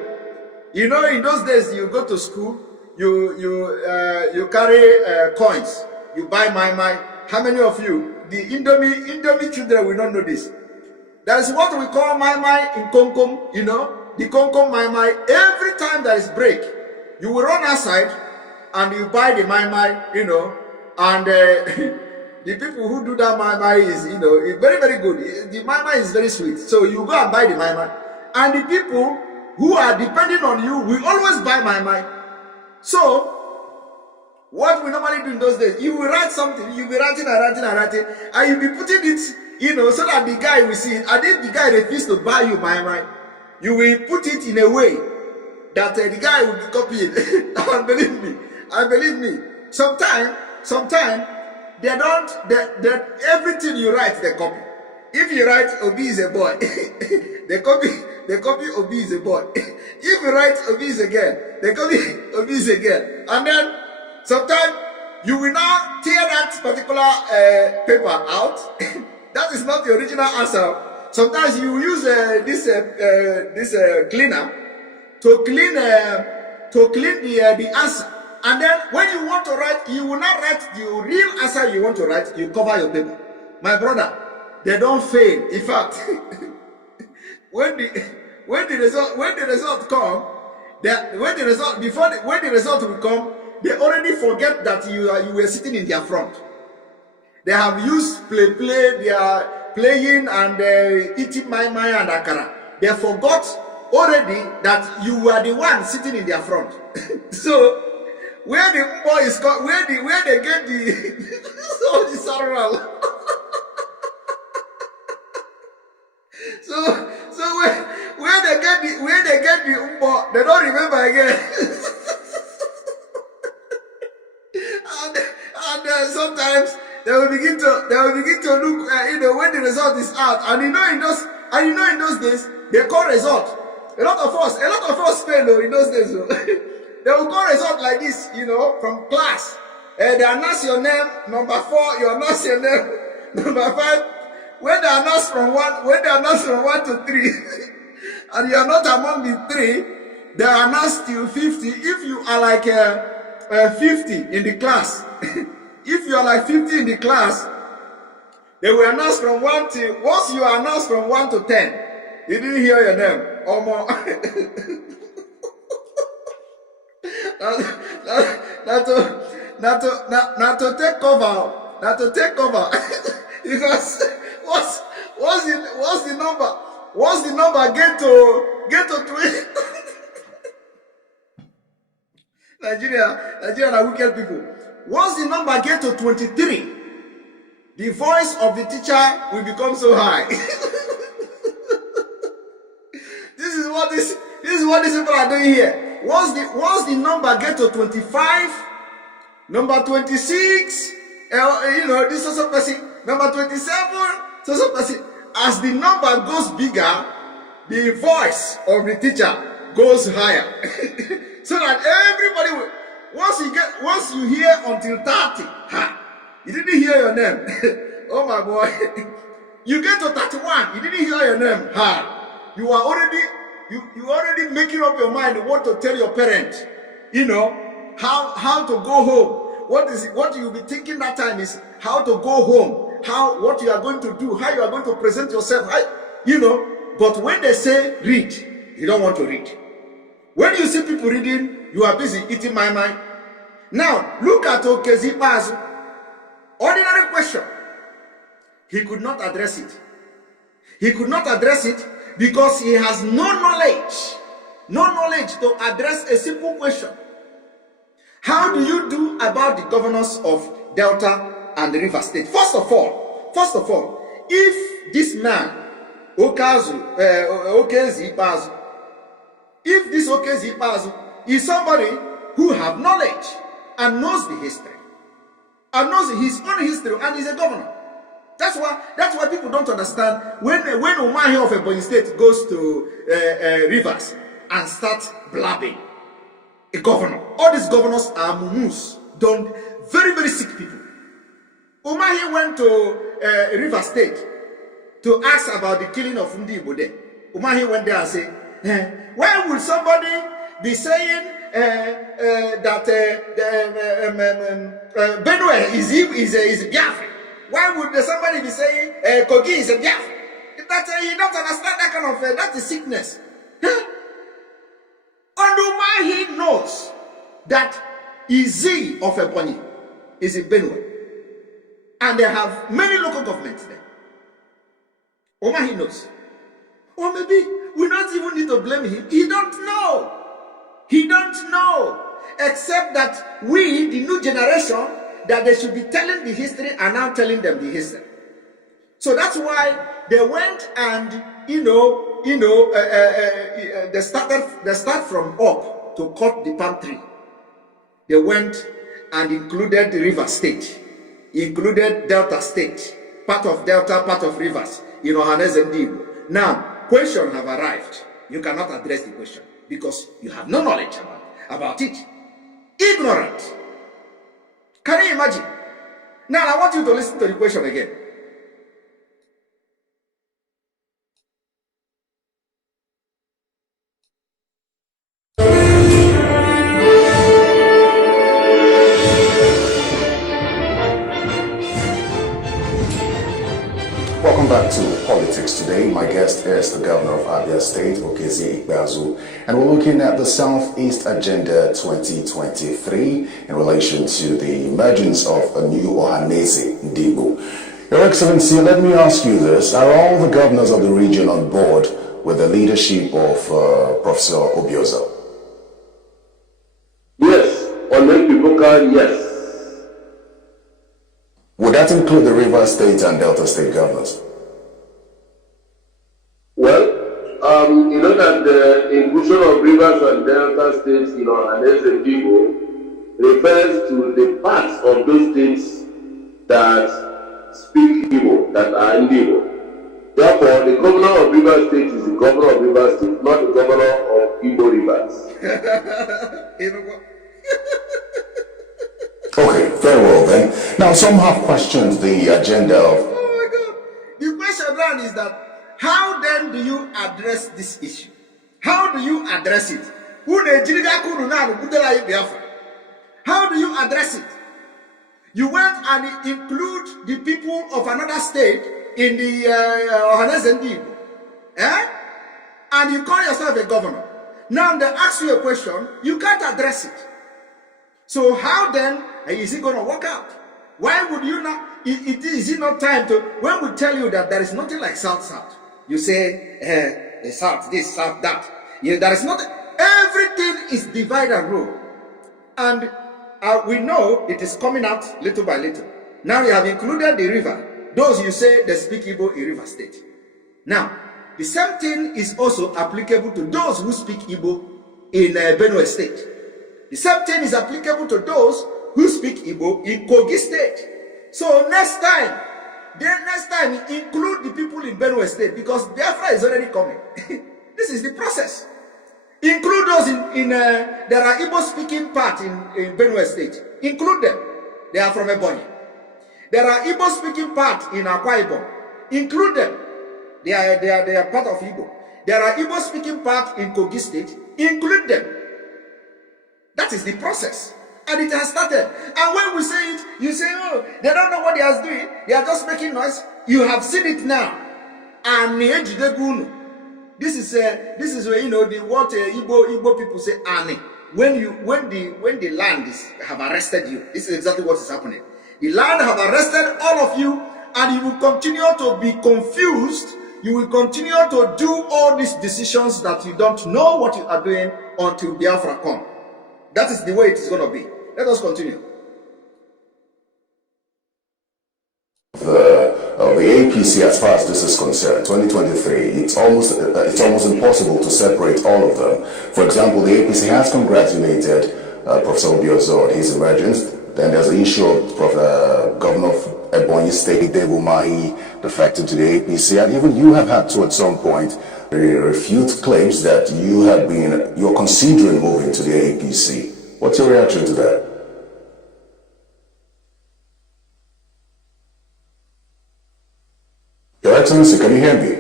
You know, in those days, you go to school, you carry coins. You buy my. How many of you? The Indomie children will not know this. That is what we call my in Konkom, you know, the Konkom my. Every time there is break, you will run outside and you buy the my, you know, and the people who do that my is, you know, it's very, very good. The my is very sweet. So you go and buy the my. And the people who are depending on you will always buy my. So, what we normally do in those days, you will write something, you'll be writing, and you'll be putting it, you know, so that the guy will see it. And if the guy refuses to buy you my, you will put it in a way that the guy will be copying. And believe me, sometimes they everything you write, they copy. If you write Obi is a boy, they copy Obi is a boy. If you write Obi is a girl, they copy Obi is a girl. And then sometimes you will now tear that particular paper out. That is not the original answer. Sometimes you use this cleaner to clean the answer. And then when you want to write, you will not write the real answer you want to write. You cover your paper. My brother, they don't fail. In fact, when the result come, when the result will come, they already forget that you were sitting in their front. They have used play. They are playing and eating my and akara. They forgot already that you were the one sitting in their front. So where the boy is called, where they get the so the saral. So where they get the umbo, they don't remember again. and sometimes they will begin to look, when the result is out, and in those days they call result. A lot of us fail in those days. They will call result like this, from class. They announce your name, number 4, you announce your name, number 5. When they announce from 1 to 3, and you are not among the 3, they announce you 50. If you are like 50 in the class, if you are like 50 in the class, they will announce from 1 to, once you are announced from 1 to 10, you didn't hear your name, or more. Not to take cover, because what's the number? Once the number get to 20, Nigeria are wicked people. Once the number get to 23, the voice of the teacher will become so high. This is what these people are doing here. Once the number get to 25, number 26, this also person, number 27, so person. As the number goes bigger, the voice of the teacher goes higher. So that everybody will, once you hear until 30, you didn't hear your name. Oh my boy. You get to 31, you didn't hear your name. You are already making up your mind what to tell your parents. How to go home. What you'll be thinking that time is how to go home. What you are going to do, how you are going to present yourself, but when they say read, you don't want to read. When you see people reading, you are busy eating my mind. Now, look at Ohaneze Ndi Igbo. Ordinary question. He could not address it. He could not address it because he has no knowledge to address a simple question. How do you do about the governors of Delta and the River State? First of all, if this man, Ohaneze Ndi Igbo, is somebody who have knowledge and knows the history, and knows his own history, and is a governor. That's why people don't understand when Umahi of Ebonyi State goes to Rivers and starts blabbing. A governor. All these governors are mumus, very, very sick people. Umahi went to River State to ask about the killing of Ndi Igbo there. Umahi went there and said, why would somebody be saying that Benue is Biafra? Why would somebody be saying Kogi is a Biafra? That you don't understand that kind of that is sickness. And Umahi knows that Izi of Ebonyi is in Benue. And they have many local governments there. Umahi knows. Or maybe we don't even need to blame him. He don't know. Except that we, the new generation, that they should be telling the history, are now telling them the history. So that's why they went and, they start from up to cut the palm tree. They went and included the River State, included Delta State, part of Delta, part of Rivers, Ohaneze Ndi Igbo. Now, question have arrived. You cannot address the question because you have no knowledge about it. Ignorant. Can you imagine? Now, I want you to listen to the question again. Welcome back to Politics Today. My guest is the governor of Abia State, Ohaneze Ndi Igbo, and we're looking at the Southeast Agenda 2023 in relation to the emergence of a new Ohaneze Ndi Igbo. Your Excellency, let me ask you this. Are all the governors of the region on board with the leadership of Professor Obiozo? Yes, on local, yes. Would that include the River State and Delta State governors? Well, you know that the inclusion of rivers and delta states in Ohaneze Ndi Igbo refers to the parts of those states that speak Igbo, that are Ndi Igbo. Therefore, the governor of River State is the governor of River State, not the governor of Igbo rivers. Okay, very well then. Now, some have questioned the agenda of... Oh my God. The question then is that, how then do you address this issue? How do you address it? How do you address it? You went and include the people of another state in the Ohaneze Ndi Igbo. And you call yourself a governor. Now they ask you a question, you can't address it. So how then is it going to work out? Why would you not? Is it not time to, when we tell you that there is nothing like South-South, you say, the South, this, South, that. Yeah, there is nothing. Everything is divide and rule. And we know it is coming out little by little. Now you have included the river. Those you say they speak Igbo in River State. Now, the same thing is also applicable to those who speak Igbo in Benue State. The same thing is applicable to those who speak Igbo in Kogi State. So next time include the people in Benue State, because Biafra is already coming. This is the process. Include those there are Igbo speaking part in Benue State. Include them. They are from Ebonyi. There are Igbo speaking part in Akwa Ibom. Include them. They are part of Igbo. There are Igbo speaking part in Kogi State. Include them. That is the process. And it has started. And when we say it, you say, oh, they don't know what they are doing. They are just making noise. You have seen it now. And this is where, you know, what Igbo people say, Ane. When the land have arrested you, this is exactly what is happening. The land have arrested all of you, and you will continue to be confused. You will continue to do all these decisions that you don't know what you are doing until Biafra come. That is the way it is going to be. Let us continue. The APC, as far as this is concerned, 2023, it's almost impossible to separate all of them. For example, the APC has congratulated Professor Obiozor on his emergence. Then there's the issue of Governor of Ebonyi State, Dave Umahi, defecting to the APC, and even you have had to, at some point, refute claims that you're considering moving to the APC. What's your reaction to that? Your Excellency, can you hear me?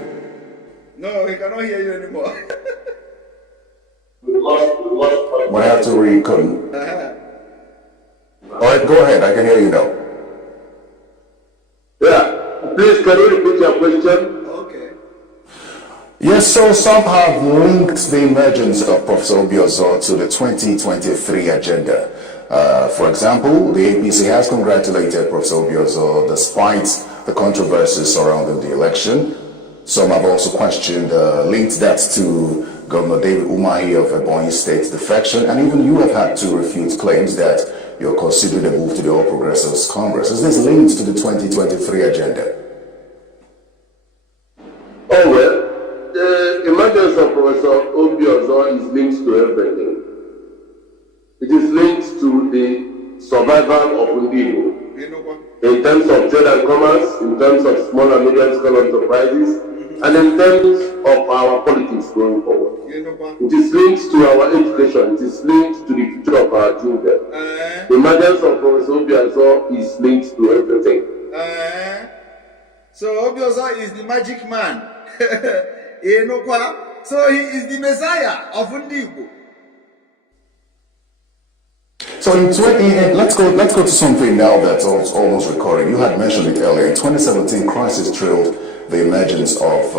No, he cannot hear you anymore. When I have to recon. All right, go ahead. I can hear you now. Yeah, please can you repeat your question? Okay. Yes, so some have linked the emergence of Professor Obiozor to the 2023 agenda. For example, the APC has congratulated Professor Obiozor despite the controversies surrounding the election. Some have also questioned, linked that to Governor David Umahi of Ebonyi State's defection, and even you have had to refute claims that you're considering a move to the All Progressives Congress. Is this linked to the 2023 agenda? Oh well, the emergence of Professor Obiozor is linked to everything. It is linked to the survival of Ndi Igbo. In terms of trade and commerce, in terms of small and medium-scale enterprises, and in terms of our politics going forward. It is linked to our education. It is linked to the future of our children. The emergence of Professor Obiozor is linked to everything. So Obiozor is the magic man. So he is the Messiah of Ndi Igbo. So let's go to something now that's almost recurring. You had mentioned it earlier. In 2017, crisis trailed the emergence of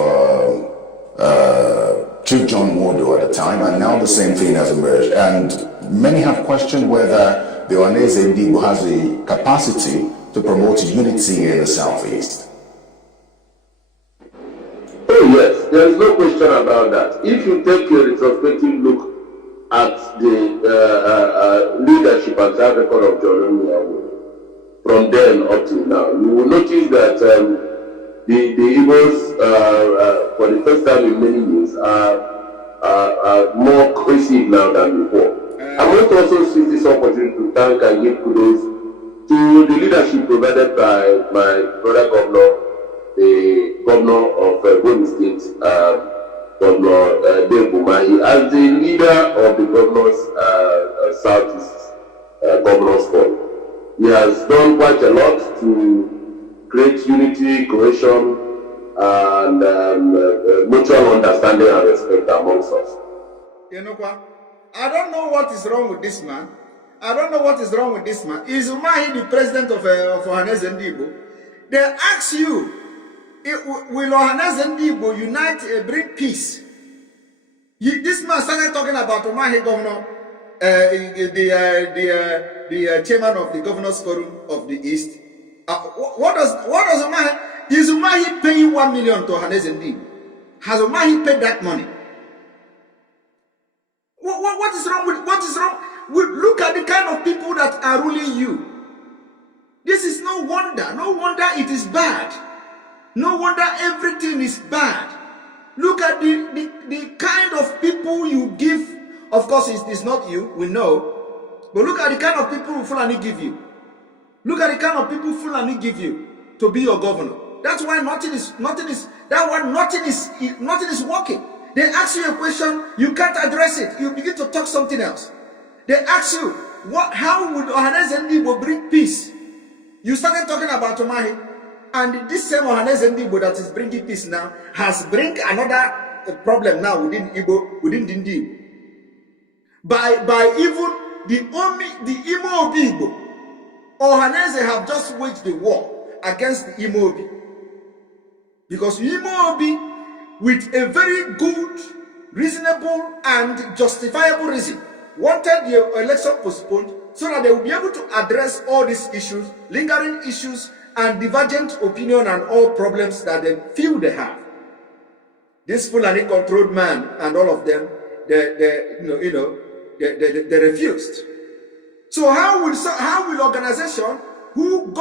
Chief John Modo at the time, and now the same thing has emerged. And many have questioned whether the Ohaneze Ndi Igbo has the capacity to promote unity in the Southeast. Oh yes, there is no question about that. If you take a retrospective look at the leadership and track record of John Nyawo from then up till now, you will notice that the Igbos, for the first time in many years, are more cohesive now than before. I want to also seize this opportunity to thank and give kudos to the leadership provided by my brother governor, the governor of Boni State, Governor Dave Umahi, as the leader of the governor's Southeast Governors Forum. He has done quite a lot to create unity, cohesion, and mutual understanding and respect amongst us. You know what? I don't know what is wrong with this man. I don't know what is wrong with this man. Is Umahi the president of Ohaneze Ndi Igbo? They ask you, will Ohaneze Ndi Igbo unite, bring peace? This man started talking about Umahi governor, the chairman of the Governors Forum of the East. What does Umahi? Is Umahi paying 1 million to Ohaneze Ndi Igbo? Has Umahi paid that money? What is wrong with what is wrong? Look at the kind of people that are ruling you. This is no wonder. No wonder it is bad. No wonder everything is bad. Look at the kind of people you give. Of course, it's not you, we know. But look at the kind of people who Fulani give you. Look at the kind of people Fulani give you to be your governor. That's why nothing is working. They ask you a question, you can't address it. You begin to talk something else. They ask you, how would Ohaneze Ndi Igbo bring peace? You started talking about Umahi, and this same Ohaneze Ndi Igbo that is bringing peace now has bring another problem now within Igbo, within Ndi Igbo. By even the Imo Obi Igbo, Ohaneze have just waged the war against the Imo Obi. Because Imo Obi, with a very good, reasonable, and justifiable reason, wanted the election postponed so that they will be able to address all these issues, lingering issues, and divergent opinion and all problems that they feel they have. This Fulani controlled man and all of them, they refused. So how will organization who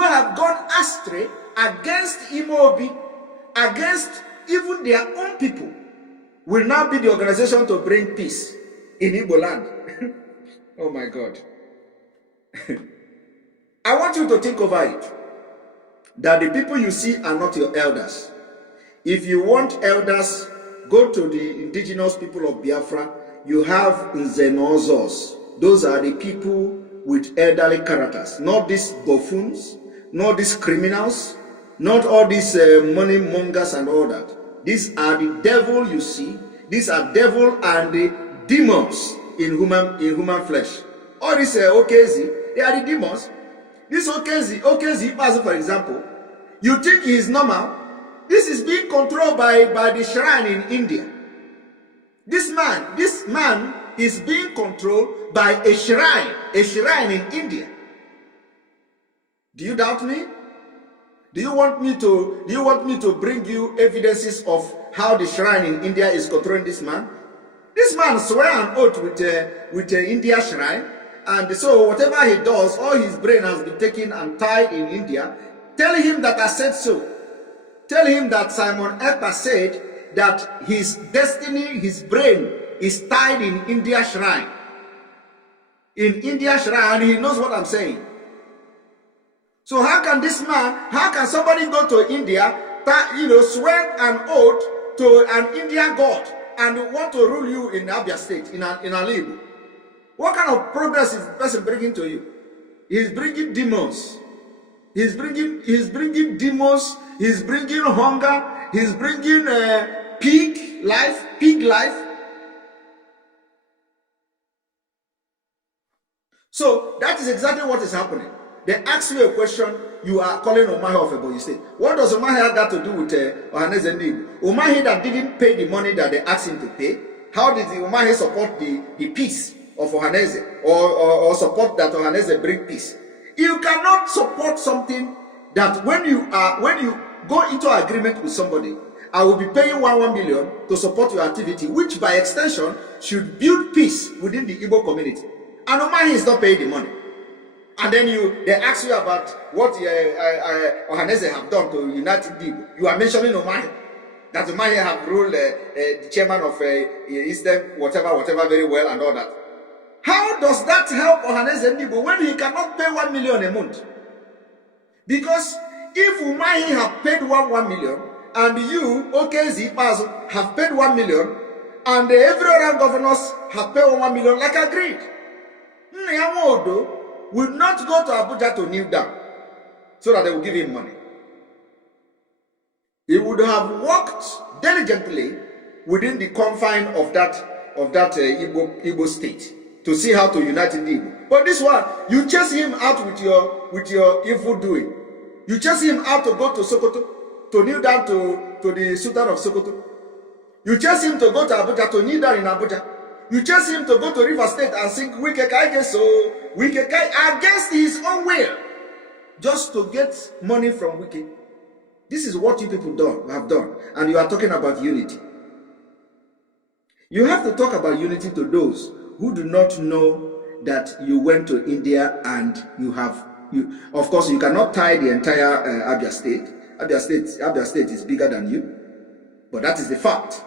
have gone astray against Imobi, against even their own people, will now be the organization to bring peace in Igbo land? Oh my God. I want you to think over it. That the people you see are not your elders. If you want elders, go to the indigenous people of Biafra. You have Nzenozos. Those are the people with elderly characters. Not these buffoons, not these criminals, not all these money mongers and all that. These are the devil you see. These are devil and the demons in human flesh. All these Okezi, they are the demons. This Okezi, for example, you think he is normal? This is being controlled by the shrine in India. This man is being controlled by a shrine in India. Do you doubt me? Do you want me to bring you evidences of how the shrine in India is controlling this man? This man swear an oath with the India shrine, and so whatever he does, all his brain has been taken and tied in India. Tell him that I said so. Tell him that Simon Ekpa said that his destiny, his brain is tied in India shrine. In India shrine, and he knows what I'm saying. So how can somebody go to India, swear an oath to an Indian god and want to rule you in Abia State, in Alibu? What kind of progress is the person bringing to you? He's bringing demons. He's bringing demons. He's bringing hunger. He's bringing pig life. So that is exactly what is happening. They ask you a question, you are calling Umahi of Ebonyi State. What does Umahi have got to do with Ohaneze Ndi Igbo? Umahi that didn't pay the money that they asked him to pay, how did the Umahi support the peace of Ohaneze or support that Ohaneze bring peace? You cannot support something that when you go into agreement with somebody I will be paying 1 million to support your activity, which by extension should build peace within the Igbo community. And Omahi is not paying the money. And then they ask you about what Ohaneze have done to unite Ndi Igbo. You are mentioning Omahi. That Omahi have ruled the chairman of Eastern, whatever, very well and all that. How does that help Ohaneze Ndi Igbo when he cannot pay 1 million a month? Because if Umahi have paid 1 million, and you, Ohaneze Ndi have paid 1 million, and every other governors have paid 1 million, like agreed, Nyamodo will not go to Abuja to kneel down so that they will give him money. He would have worked diligently within the confine of that Igbo state to see how to unite Ndi Igbo. But this one, you chase him out with your evil doing. You chase him out to go to Sokoto, to kneel down to the Sultan of Sokoto. You chase him to go to Abuja, to kneel down in Abuja. You chase him to go to River State and sing Wike Kai Geso, Wike Kai, against his own will, just to get money from Wike. This is what you people have done, and you are talking about unity. You have to talk about unity to those who do not know that you went to India and of course, you cannot tie the entire Abia State. Abia State is bigger than you, but that is the fact.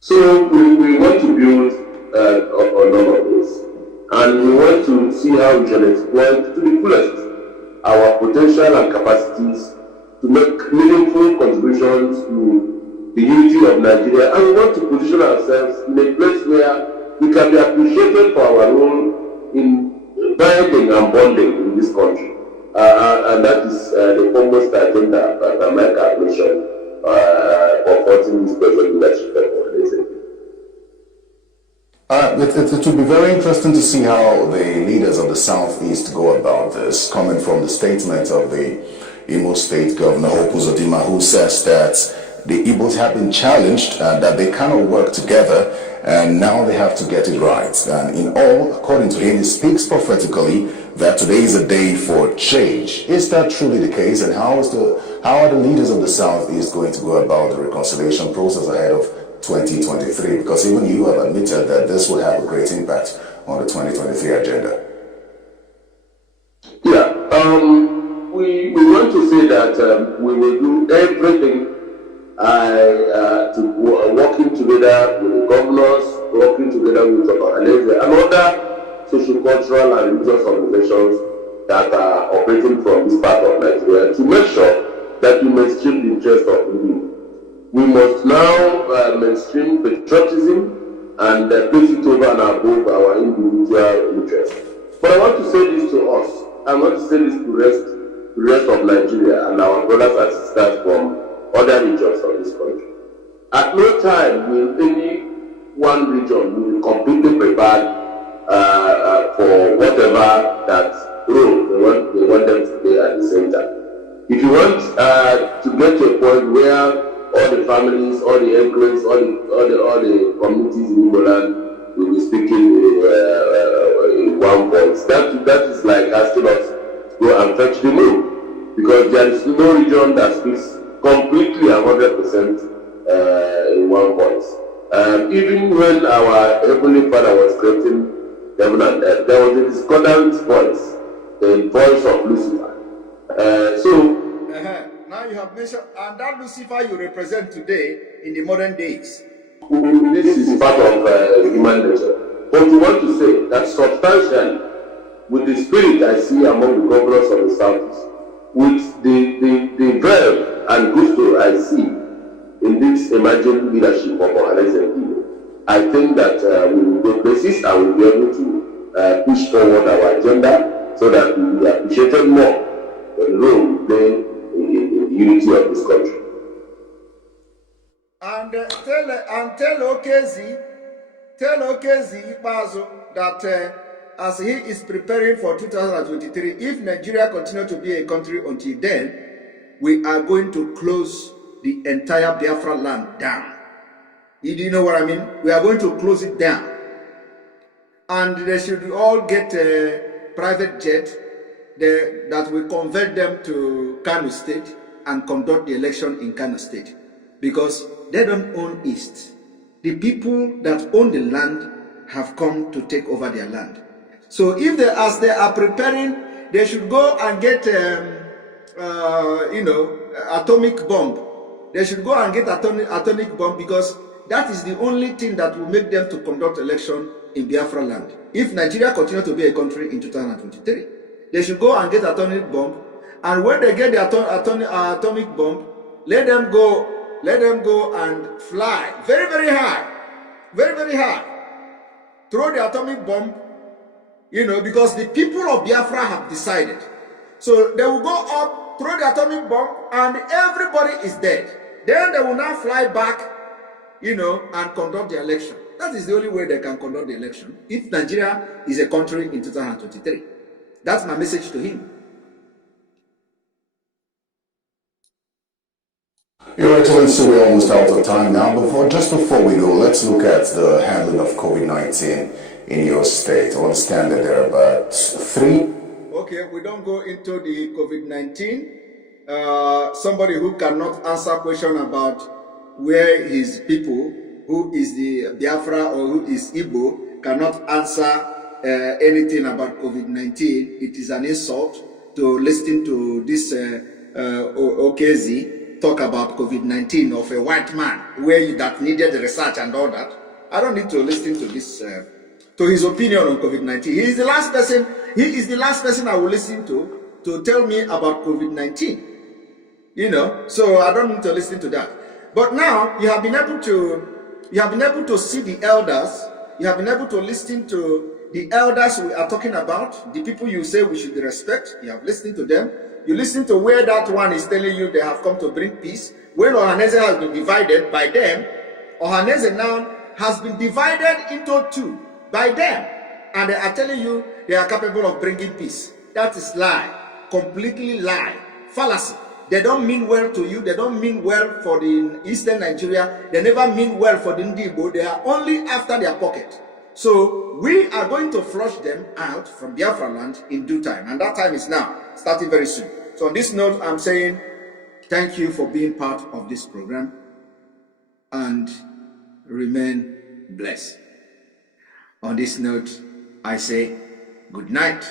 So we want to build on all of this, and we want to see how we can exploit to the fullest our potential and capacities to make meaningful contributions to the unity of Nigeria, and we want to position ourselves in a place where we can be appreciated for our role in binding and bonding in this country. And that is the foremost agenda that America has mentioned for supporting this present leadership organization. It will be very interesting to see how the leaders of the Southeast go about this, coming from the statement of the Imo State Governor, Hope Uzodimma, who says that the Igbos have been challenged and that they cannot work together, and now they have to get it right. And in all, according to him, he speaks prophetically that today is a day for change. Is that truly the case? And how are the leaders of the Southeast going to go about the reconciliation process ahead of 2023? Because even you have admitted that this will have a great impact on the 2023 agenda. Yeah, we want to say that we will do everything to working together with the governors, working together with Ohaneze and other social, cultural and religious organizations that are operating from this part of Nigeria to make sure that we mainstream the interest of Ndi. We must now mainstream patriotism and place it over and above our individual interests. But I want to say this to us. I want to say this to the rest of Nigeria and our brothers and sisters from other regions of this country. At no time will any one region be completely prepared for whatever that role they want them to play at the same time. If you want to get to a point where all the families, all the enclaves, all the communities in Igbo land will be speaking in one voice, that is like asking us to go and fetch the moon, because there is no region that speaks completely 100% in one voice. Even when our Heavenly Father was creating heaven and earth, there was a discordant voice, the voice of Lucifer. Now you have mentioned, and that Lucifer you represent today in the modern days. This is part of human nature. But we want to say that substantially, with the spirit I see among the governors of the Southeast, with the verve and gusto I see in this emerging leadership of Ohaneze Ndi Igbo, I think that we will go places and we will be able to push forward our agenda so that we will be appreciated more for the role we play in the unity of this country. And tell Ohaneze Ikpeazu that as he is preparing for 2023, if Nigeria continues to be a country until then, we are going to close the entire Biafra land down. Do you know what I mean? We are going to close it down. And they should all get a private jet, that we convert them to Kano State and conduct the election in Kano State, because they don't own East. The people that own the land have come to take over their land. So if they, as they are preparing, they should go and get, atomic bomb. They should go and get atomic bomb, because that is the only thing that will make them to conduct election in Biafra land. If Nigeria continue to be a country in 2023, they should go and get atomic bomb, and when they get the atomic bomb, let them go and fly very, very high, very, very high. Throw the atomic bomb, because the people of Biafra have decided. So they will go up, throw the atomic bomb, and everybody is dead. Then they will now fly back, and conduct the election. That is the only way they can conduct the election if Nigeria is a country in 2023. That's my message to him. Your Excellency, we're almost out of time now. Just before we go, let's look at the handling of COVID-19 in your state. I understand that there are about 3. Okay, we don't go into the COVID-19. Somebody who cannot answer question about where his people, who is the Biafra or who is Igbo, cannot answer anything about COVID-19. It is an insult to listen to this Ohaneze talk about COVID-19 of a white man that needed research and all that. I don't need to listen to this, to his opinion on COVID-19. He is the last person I will listen to tell me about COVID-19. So I don't need to listen to that. But now you have been able to see the elders. You have been able to listen to the elders we are talking about, the people you say we should respect. You have listened to them. You listen to where that one is telling you they have come to bring peace. When Ohaneze has been divided by them, Ohaneze now has been divided into 2 by them. And they are telling you they are capable of bringing peace. That is lie. Completely lie. Fallacy. They don't mean well to you. They don't mean well for the Eastern Nigeria. They never mean well for the Ndi Igbo. They are only after their pocket. So we are going to flush them out from Biafra land in due time. And that time is now, starting very soon. So on this note, I'm saying thank you for being part of this program and remain blessed. On this note, I say good night.